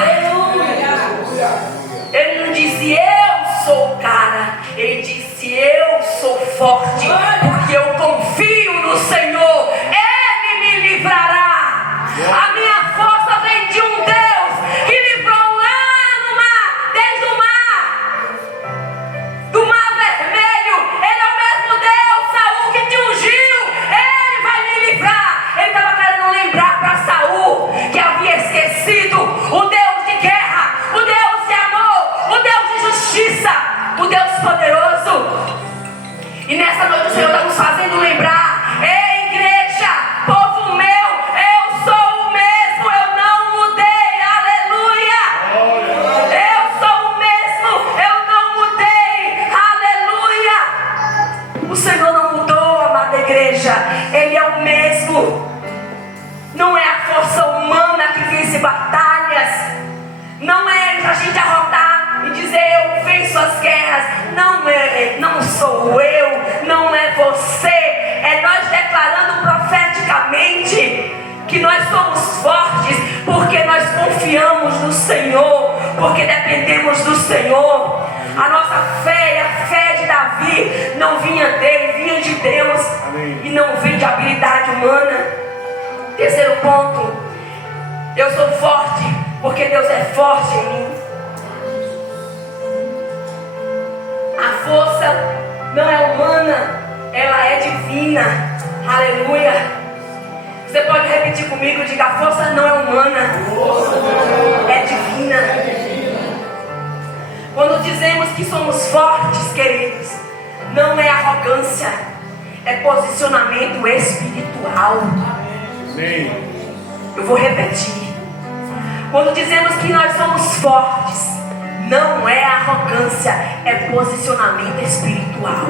Ele não disse: eu sou o cara. Ele disse: eu sou forte, porque eu confio no Senhor. Ele me livrará. A minha força vem de um Deus que livrou lá no mar, desde o mar, do mar vermelho. Ele é o mesmo Deus, Saul, que te ungiu. Ele vai me livrar. Ele estava querendo lembrar para Saul que havia esquecido o Deus de guerra, o Deus de amor, o Deus de justiça, o Deus poderoso. E nessa noite o Senhor está nos fazendo lembrar: ei, igreja, povo meu, eu sou o mesmo, eu não mudei, aleluia. Eu sou o mesmo, eu não mudei, aleluia. O Senhor não mudou, amada igreja, Ele é o mesmo. Não é a força humana que vence batalhas, não é a gente arrotar e dizer: eu venço as guerras. Não sou eu, não é você. É nós declarando profeticamente que nós somos fortes, porque nós confiamos no Senhor, porque dependemos do Senhor. A nossa fé e a fé de Davi não vinha dele, vinha de Deus. Amém. E não vem de habilidade humana. Terceiro ponto: eu sou forte porque Deus é forte em mim. A força não é humana, ela é divina. Aleluia. Você pode repetir comigo? Diga: a força não é humana, é divina. Quando dizemos que somos fortes, queridos, não é arrogância, é posicionamento espiritual. Eu vou repetir. Quando dizemos que nós somos fortes, não é arrogância, é posicionamento espiritual.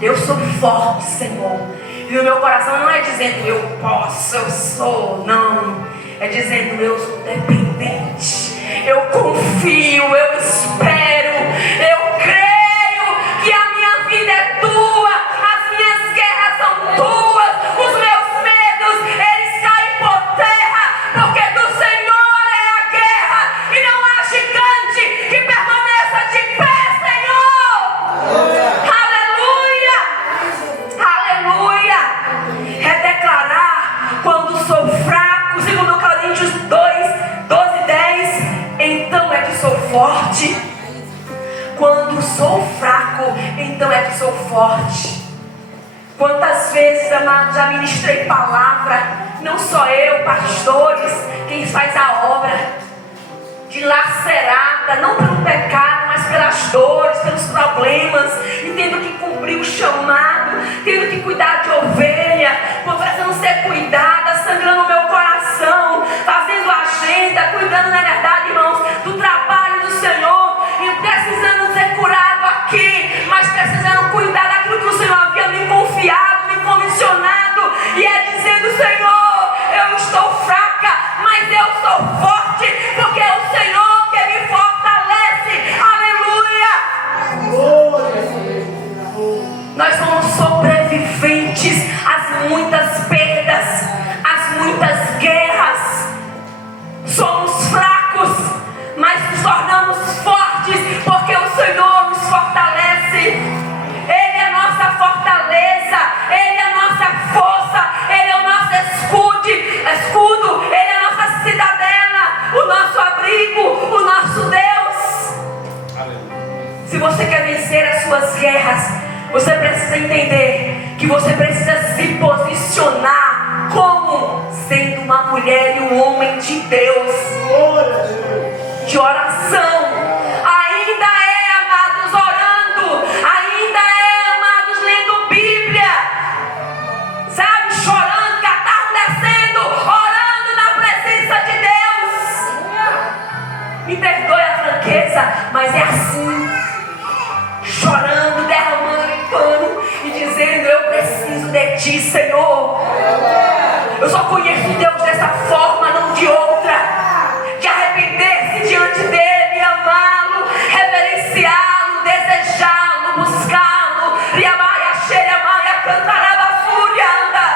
Eu sou forte, Senhor. E no meu coração não é dizendo: eu posso, eu sou. Não. É dizendo: eu sou dependente. Eu confio, eu espero, eu creio que a minha vida é tua. As minhas guerras são tuas. Os meus medos, eles caem por terra, porque do Senhor é a guerra, e não há gigante que permaneça de pé, Senhor. Aleluia. Aleluia. É declarar: quando sou fraco, 2 Coríntios 2:12-10, então é que sou forte. Quando sou fraco, então é que sou forte. Quantas vezes, amados, já ministrei palavra, não só eu, pastores, quem faz a obra, dilacerada, não pelo pecado, mas pelas dores, pelos problemas, e tendo que cumprir o chamado, tendo que cuidar de ovelha, precisando ser cuidada, sangrando o meu coração, fazendo agenda, cuidando, na verdade, irmãos, do trabalho do Senhor, e precisando ser curado aqui, mas precisando cuidar daquilo que o Senhor havia me confiado, me comissionado, e é dizendo: Senhor, eu estou fraca, mas eu sou forte, porque é o Senhor que me fortalece. Aleluia. Nós somos sobreviventes às muitas perdas, às muitas conheço Deus dessa forma, não de outra. De arrepender-se diante dele, amá-lo, reverenciá-lo, desejá-lo, buscá-lo. Riamaia, xeremaia, cantaraba, fúria, anda.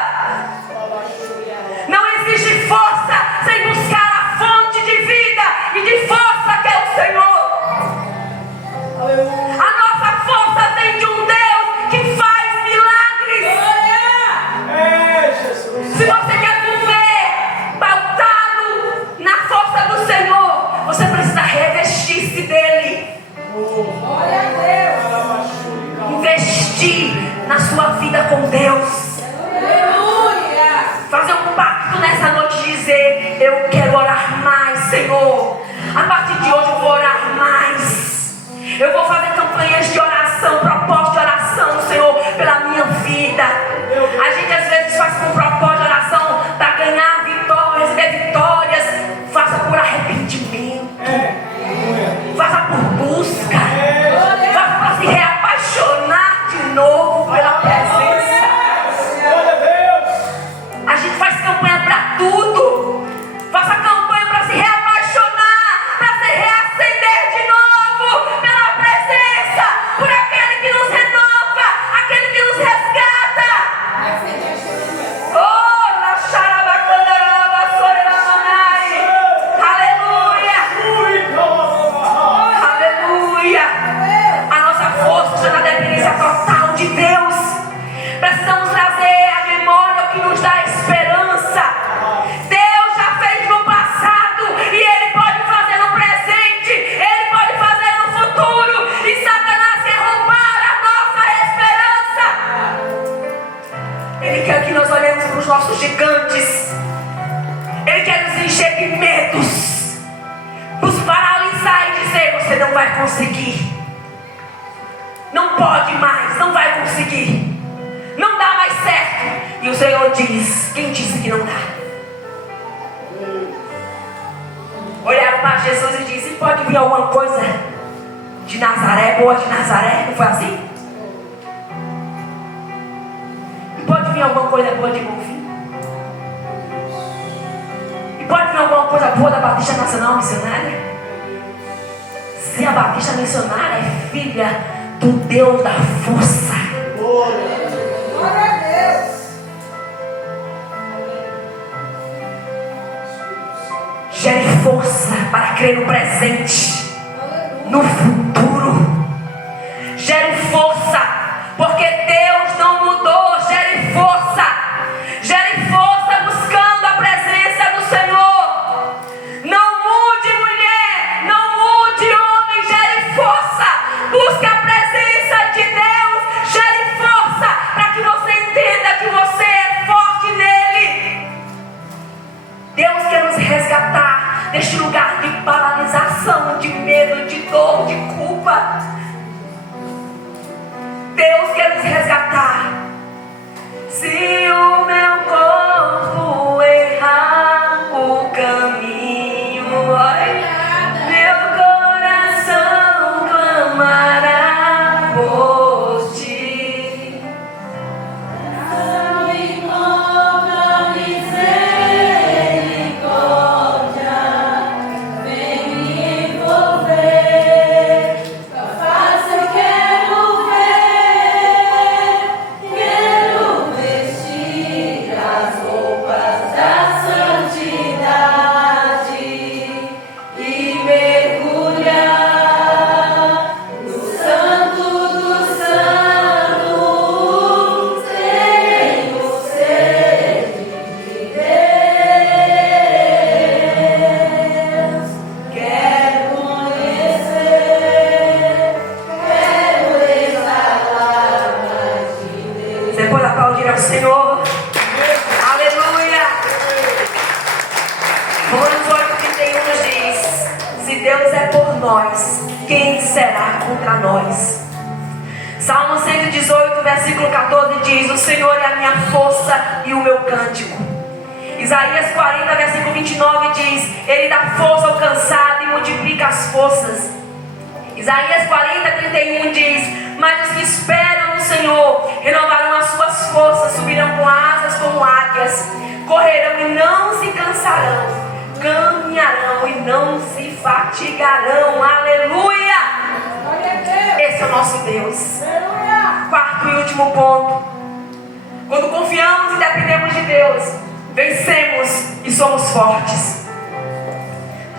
Não existe força sem buscar a fonte de vida e de força que é o Senhor. A nossa força vem de um Deus que faz milagres. Se você quer viver pautado na força do Senhor, você precisa revestir-se dele. Investir na sua vida com Deus. Fazer um pacto nessa noite e dizer: eu quero orar mais, Senhor. A partir de hoje eu vou orar mais. Eu vou fazer campanhas de oração, propósito de oração, Senhor, pela minha vida. A gente às vezes faz com propósito de oração para ganhar vitórias, receber vitórias. Faça por arrependimento. Faça por busca. Faça para se reapaixonar de novo pela presença. A gente faz campanha para tudo. Faça campanha para se reapaixonar, para se reacender de novo pela presença, por aquele que nos renova, aquele que nos resgata. Oh, la xarabacandaraba, sorelamanai. Aleluia. Aleluia. A nossa força está na dependência total de Deus. Precisamos trazer à memória o que nos dá esperança. Deus já fez no passado e Ele pode fazer no presente. Ele pode fazer no futuro. E Satanás quer roubar a nossa esperança. Ele quer que nós olhemos para os nossos gigantes. Ele quer nos encher de medos, nos paralisar e dizer: você não vai conseguir. Não pode mais, não vai conseguir. Não dá mais certo. E o Senhor diz: quem disse que não dá? Olharam para Jesus e disse: pode vir alguma coisa de Nazaré, boa de Nazaré? Não foi assim? E pode vir alguma coisa boa de Bonfim? E pode vir alguma coisa boa da Batista Nacional Missionária? Se a Batista Missionária é filha do Deus da força. Glória a Deus. Gere força para crer no presente, no futuro. Gere força, porque Deus não mudou. Gere força. Gere força buscando a presença do Senhor. Não mude, mulher. Não mude, homem. Gere força. Busque a presença de Deus. Gere força para que você entenda que você é forte nele. Deus quer nos resgatar deste lugar de paralisação, de medo, de dor, de culpa. Deus quer nos resgatar. Se o meu corpo errar o caminho, meu coração clamará por ti. nós, quem será contra nós? Salmo 118, versículo 14 diz: o Senhor é a minha força e o meu cântico. Isaías 40, versículo 29 diz: Ele dá força ao cansado e multiplica as forças. Isaías 40, 31 diz: mas os que esperam no Senhor renovarão as suas forças, subirão com asas como águias, correrão e não se cansarão, caminharão e não se fatigarão. Aleluia! Esse é o nosso Deus. Quarto e último ponto: quando confiamos e dependemos de Deus, vencemos e somos fortes.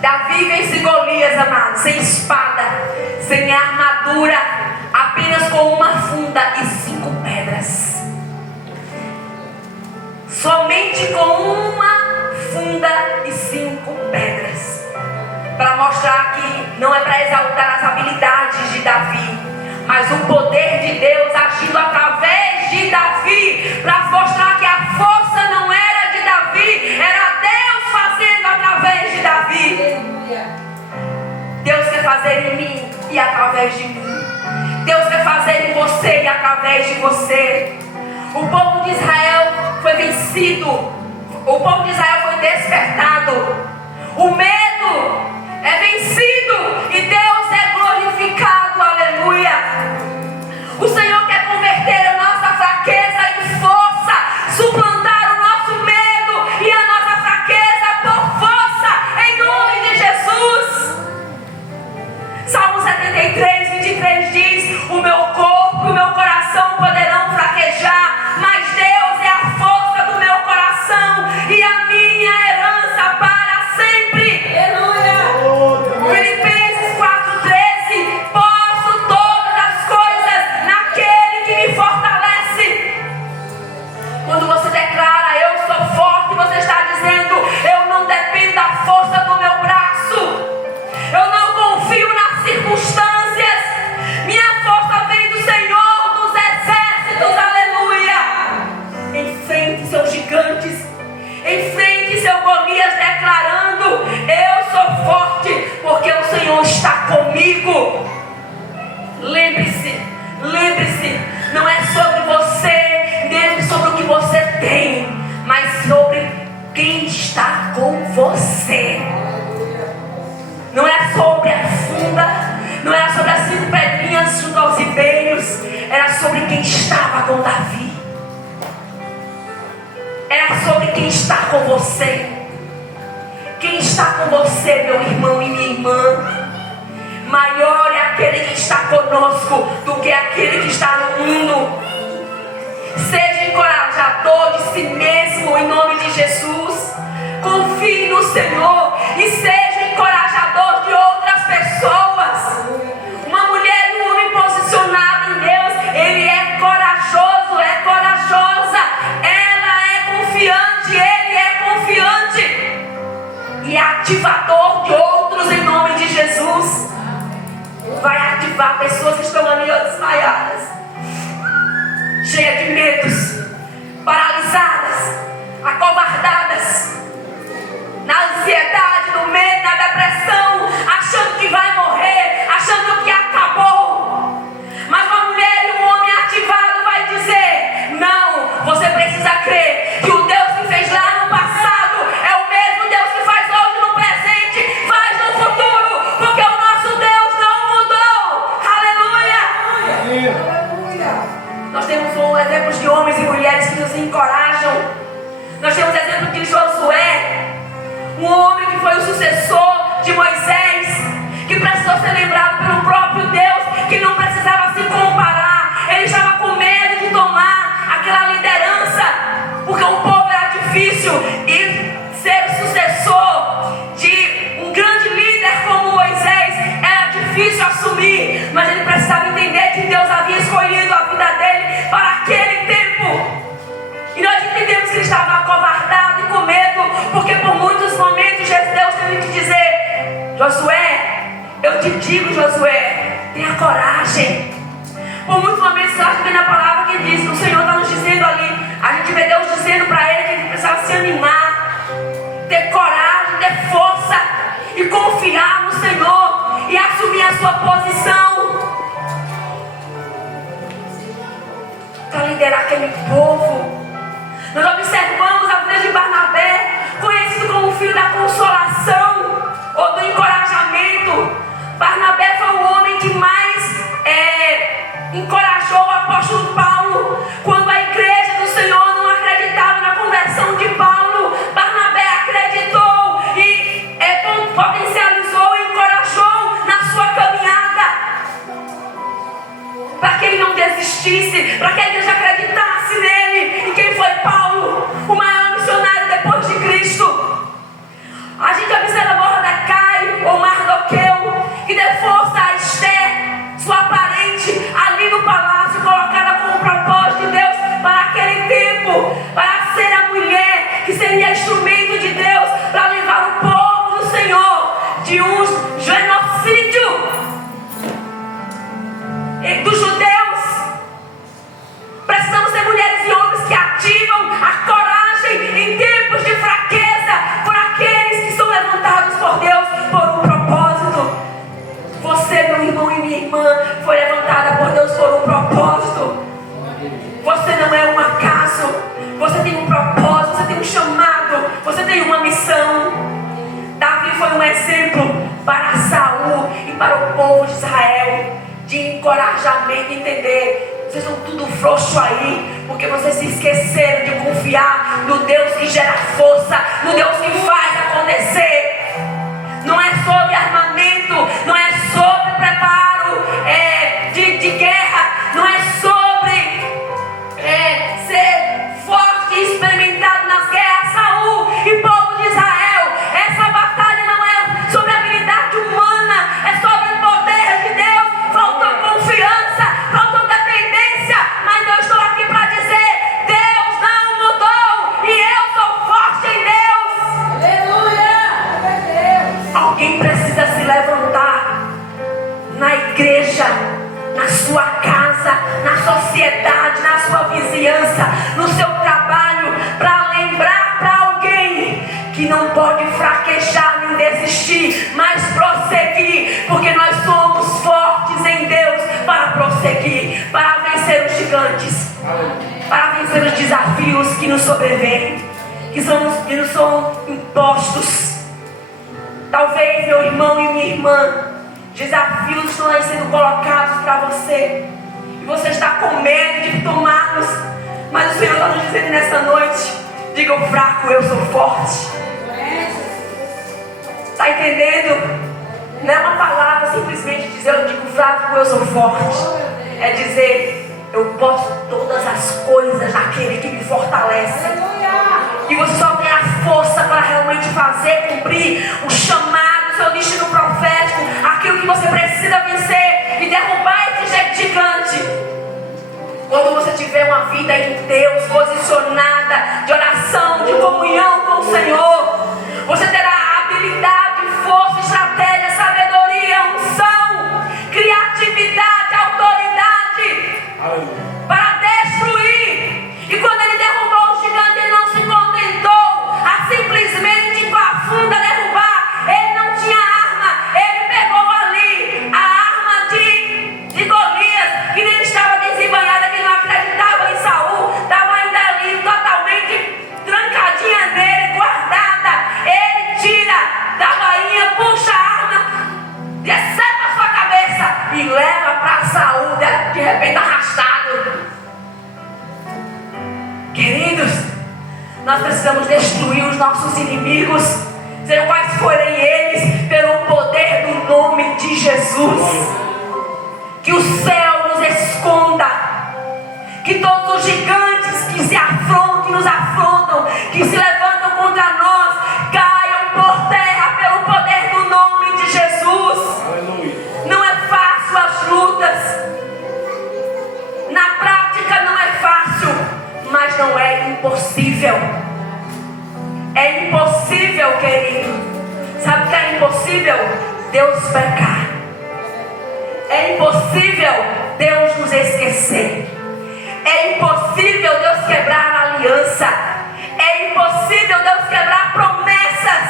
Davi vence Golias, amados, sem espada, sem armadura, apenas com uma funda e 5 pedras. Somente com uma funda e 5 pedras. Para mostrar que não é para exaltar as habilidades de Davi, mas o poder de Deus agindo através de Davi, para mostrar que a força não era de Davi, era Deus fazendo através de Davi. Deus quer fazer em mim e através de mim. Deus quer fazer em você e através de você. O povo de Israel foi vencido. O povo de Israel foi despertado. O medo é vencido e Deus é glorificado. Aleluia. O Senhor quer converter a nossa fraqueza em força, suplantar o nosso medo e a nossa fraqueza por força, em nome de Jesus. Salmo 73, 23 diz: o meu corpo e o meu coração poderão fraquejar, mas Deus é a força do meu coração e a minha herança para sempre. Aleluia. Filipenses 4:13: posso todas as coisas naquele que me fortalece. Quando você declara eu sou forte, você está dizendo eu não dependo da força do meu braço, eu não confio nas circunstâncias, minha força vem do Senhor dos exércitos. Aleluia. Enfrente seus gigantes, enfrente seu Golias, declarando eu sou forte porque o Senhor está comigo. Lembre-se, não é sobre você, nem sobre o que você tem, mas sobre quem está com você. Não é sobre a funda, não era sobre as 5 pedrinhas junto aos ribeiros, era sobre quem estava com Davi. Era sobre quem está com você. Quem está com você, meu irmão e minha irmã? Maior é aquele que está conosco do que aquele que está no mundo. Seja encorajador de si mesmo em nome de Jesus. Confie no Senhor e seja encorajador de outras pessoas. Uma mulher e um homem posicionado em Deus, ele é corajoso, é corajosa. Ela é confiante, ele é confiante e é ativador de outros em nome de Jesus. Vai ativar pessoas que estão ali desmaiadas, cheias de medos, paralisadas, acovardadas, na ansiedade, no medo, na depressão, achando que vai morrer, achando que acabou. Mas uma mulher e um homem ativado vai dizer: não, você precisa crer que o Deus que fez lá no passado é o mesmo Deus que faz hoje no presente, faz no futuro, porque o nosso Deus não mudou. Aleluia. Nós temos exemplos de homens e mulheres que nos encorajam. Nós temos exemplo de Josué, um homem que foi o sucessor de Moisés, que precisou ser lembrado pelo próprio Deus, que não precisava se comparar. Ele estava com medo de tomar aquela liderança, porque o povo era difícil, e ser o sucessor de um grande líder como Moisés era difícil assumir, mas ele precisava entender que Deus havia escolhido a vida dele para aquele tempo. E nós entendemos que ele estava acovardado e com medo, porque por muitos momentos Deus teve que dizer: Josué, eu te digo, Josué, tenha coragem. Por muitos momentos eu acho que vem na palavra que diz, o Senhor está nos dizendo ali, a gente vê Deus dizendo para ele que ele precisava se animar, ter coragem, ter força e confiar no Senhor e assumir a sua posição para liderar aquele povo. Nós observamos a vida de Barnabé, conhecido como o filho da consolação ou do encorajamento. Barnabé foi o homem que mais encorajou o apóstolo Paulo. Quando a igreja do Senhor não acreditava na conversão de Paulo, instrumento de Deus para levar o povo do Senhor de um genocídio dos judeus. Precisamos ser mulheres e homens que ativam a coragem em tempos de fraqueza por aqueles que são levantados por Deus por um propósito. Você, meu irmão e minha irmã, foi levantada por Deus por um propósito. Você não é um acaso. Você tem um propósito, você tem um chamado, você tem uma missão. Davi foi um exemplo para Saul e para o povo de Israel de encorajamento, entender. Vocês estão tudo frouxo aí, porque vocês se esqueceram de confiar no Deus que gera força, no Deus que faz acontecer. Não é sobre armamento, não é sobre preparo de guerra, não é sobre ser forte e experimentado nas guerras. Saul e povo de Israel, essa batalha não é sobre habilidade humana, é sobre o poder de Deus. Faltou confiança, faltou dependência, mas eu estou aqui para dizer: Deus não mudou e eu sou forte em Deus. Aleluia! Alguém precisa se levantar na igreja, na sua casa, na sociedade, na sua vizinhança, no seu trabalho, para lembrar para alguém que não pode fraquejar nem desistir, mas prosseguir, porque nós somos fortes em Deus para prosseguir, para vencer os gigantes, para vencer os desafios que nos sobrevêm, que nos são impostos. Talvez, meu irmão e minha irmã, desafios estão aí sendo colocados para você e você está com medo de tomá-los, mas o Senhor está nos dizendo nessa noite: diga ao fraco, eu sou forte. Está entendendo? Não é uma palavra simplesmente dizer eu digo fraco, eu sou forte. É dizer eu posso todas as coisas naquele que me fortalece. E você só tem a força para realmente fazer, cumprir o chamado, o seu destino profético, aquilo que você precisa vencer e derrubar esse gigante. Quando você tiver uma vida em Deus, posicionada, de oração, de comunhão com o Senhor, você terá habilidade, força, estratégia, sabedoria, unção, criatividade, autoridade para destruir. E quando ele derrubou o gigante, ele não se contentou a simplesmente com a funda derrubar. Ele não tinha arma, ele pegou ali a arma de Golias, que nem estava desembanhada, que não acreditava em Saul, estava ainda ali totalmente trancadinha nele, guardada. Ele tira da bainha, puxa a arma, decepa a sua cabeça e leva para Saul, de repente arrastado. Queridos, nós precisamos destruir os nossos inimigos, sejam quais forem eles, pelo poder do nome de Jesus. Que o céu nos esconda, que todos os gigantes que nos afrontam, que se levantam contra nós, caiam por terra pelo poder do nome de Jesus. Aleluia. Não é fácil as lutas, na prática não é fácil, mas não é impossível. É impossível, querido. Sabe o que é impossível? Deus pecar. É impossível Deus nos esquecer. É impossível Deus quebrar a aliança. É impossível Deus quebrar promessas.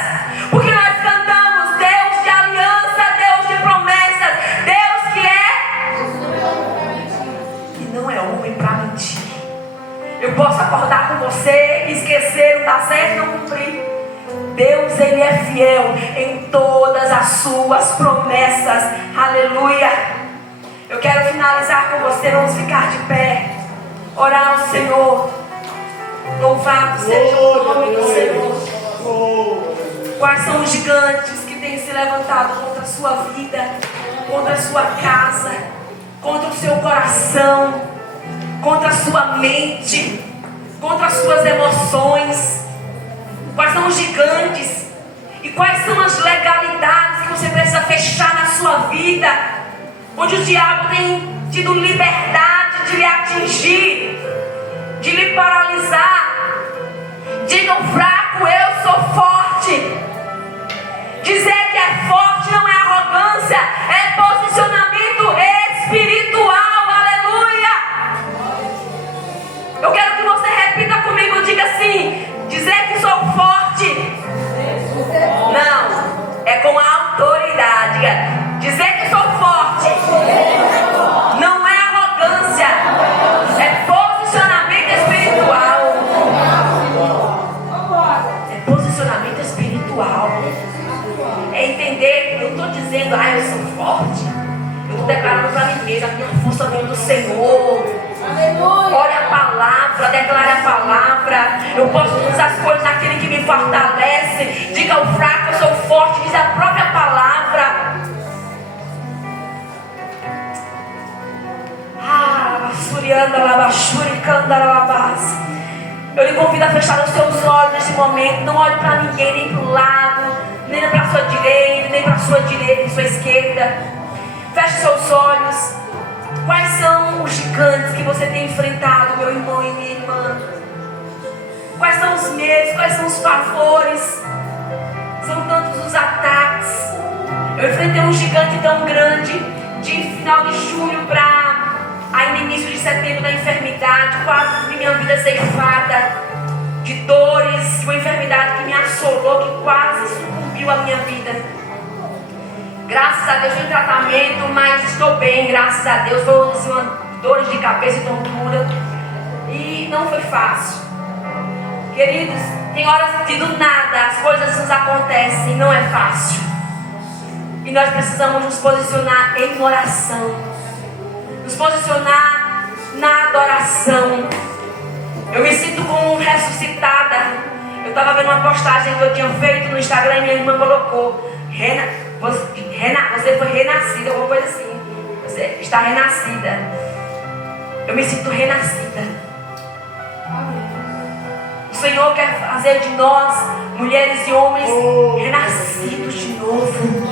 Porque nós cantamos Deus de aliança, Deus de promessas, Deus que não é homem para mentir. Eu posso acordar com você, esquecer, não dar certo, não cumprir. Deus, Ele é fiel em todas as suas promessas. Aleluia. Eu quero finalizar com você. Vamos ficar de pé, orar ao Senhor. Louvado seja o nome do Senhor. Quais são os gigantes que têm se levantado contra a sua vida, contra a sua casa, contra o seu coração, contra a sua mente, contra as suas emoções? Quais são os gigantes? E quais são as legalidades que você precisa fechar na sua vida, onde o diabo tem tido liberdade de lhe atingir, de lhe paralisar? Diga ao fraco, eu posicionamento espiritual. É entender, eu não estou dizendo, eu sou forte. Eu estou declarando para mim mesma, a minha força vem do Senhor. Olha a palavra, declare a palavra. Eu posso usar as coisas naquele que me fortalece. Diga ao fraco, eu sou forte, diz a própria palavra. Eu lhe convido a fechar os seus olhos nesse momento. Não olhe para ninguém, nem para o lado, nem para a sua direita, nem para a sua esquerda. Feche seus olhos. Quais são os gigantes que você tem enfrentado, meu irmão e minha irmã? Quais são os medos? Quais são os pavores? São tantos os ataques. Eu enfrentei um gigante tão grande de final de julho para ainda início de setembro, da enfermidade. Quase vi minha vida ceifada de dores, uma enfermidade que me assolou, que quase sucumbiu a minha vida. Graças a Deus, estou em tratamento, mas estou bem, graças a Deus. Foi uma dores de cabeça e tontura. E não foi fácil. Queridos, tem horas que do nada as coisas nos acontecem, não é fácil. E nós precisamos nos posicionar em oração, nos posicionar na adoração. Eu me sinto como ressuscitada. Eu estava vendo uma postagem que eu tinha feito no Instagram e minha irmã colocou: você foi renascida, alguma coisa assim. Você está renascida. Eu me sinto renascida. O Senhor quer fazer de nós, mulheres e homens, renascidos de novo.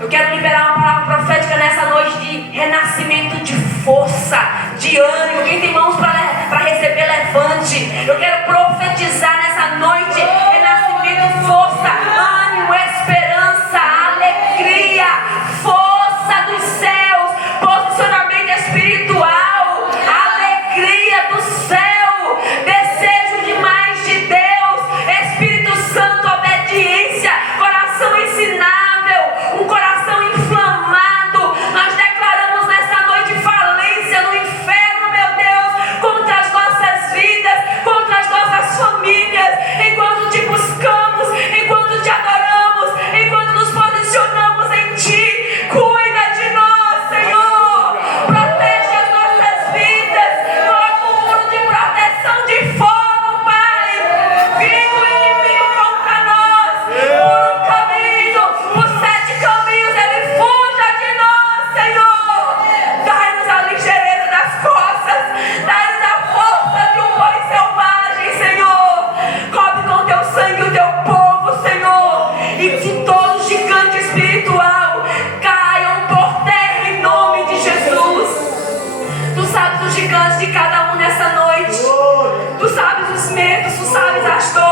Eu quero liberar uma palavra profética nessa noite de renascimento de força, de ânimo. Quem tem mãos para receber, levante. Eu quero profetizar nessa noite renascimento, força, ânimo, esperança, alegria, força dos céus, posicionamento espiritual, alegria do céu, desejo de mais de Deus, Espírito Santo, obediência, coração ensinável, um coração inflamado. Nós declaramos nessa noite falência no inferno, meu Deus, contra as nossas vidas, contra as nossas famílias, enquanto te buscamos, enquanto te adoramos, enquanto nos posicionamos em ti. Cuida de nós, Senhor, protege as nossas vidas, coloca um muro de proteção de fogo, Pai. Viva o inimigo contra nós, por um caminho, por 7 caminhos ele fuja de nós, Senhor. Dai-nos a ligeireza das costas, dai-nos a força de um boi selvagem, Senhor. Cobre com teu sangue o teu povo, Senhor, e que todo gigante espiritual caiam por terra em nome de Jesus. Tu sabes os gigantes de cada um nessa noite. Tu sabes os medos, tu sabes as dores.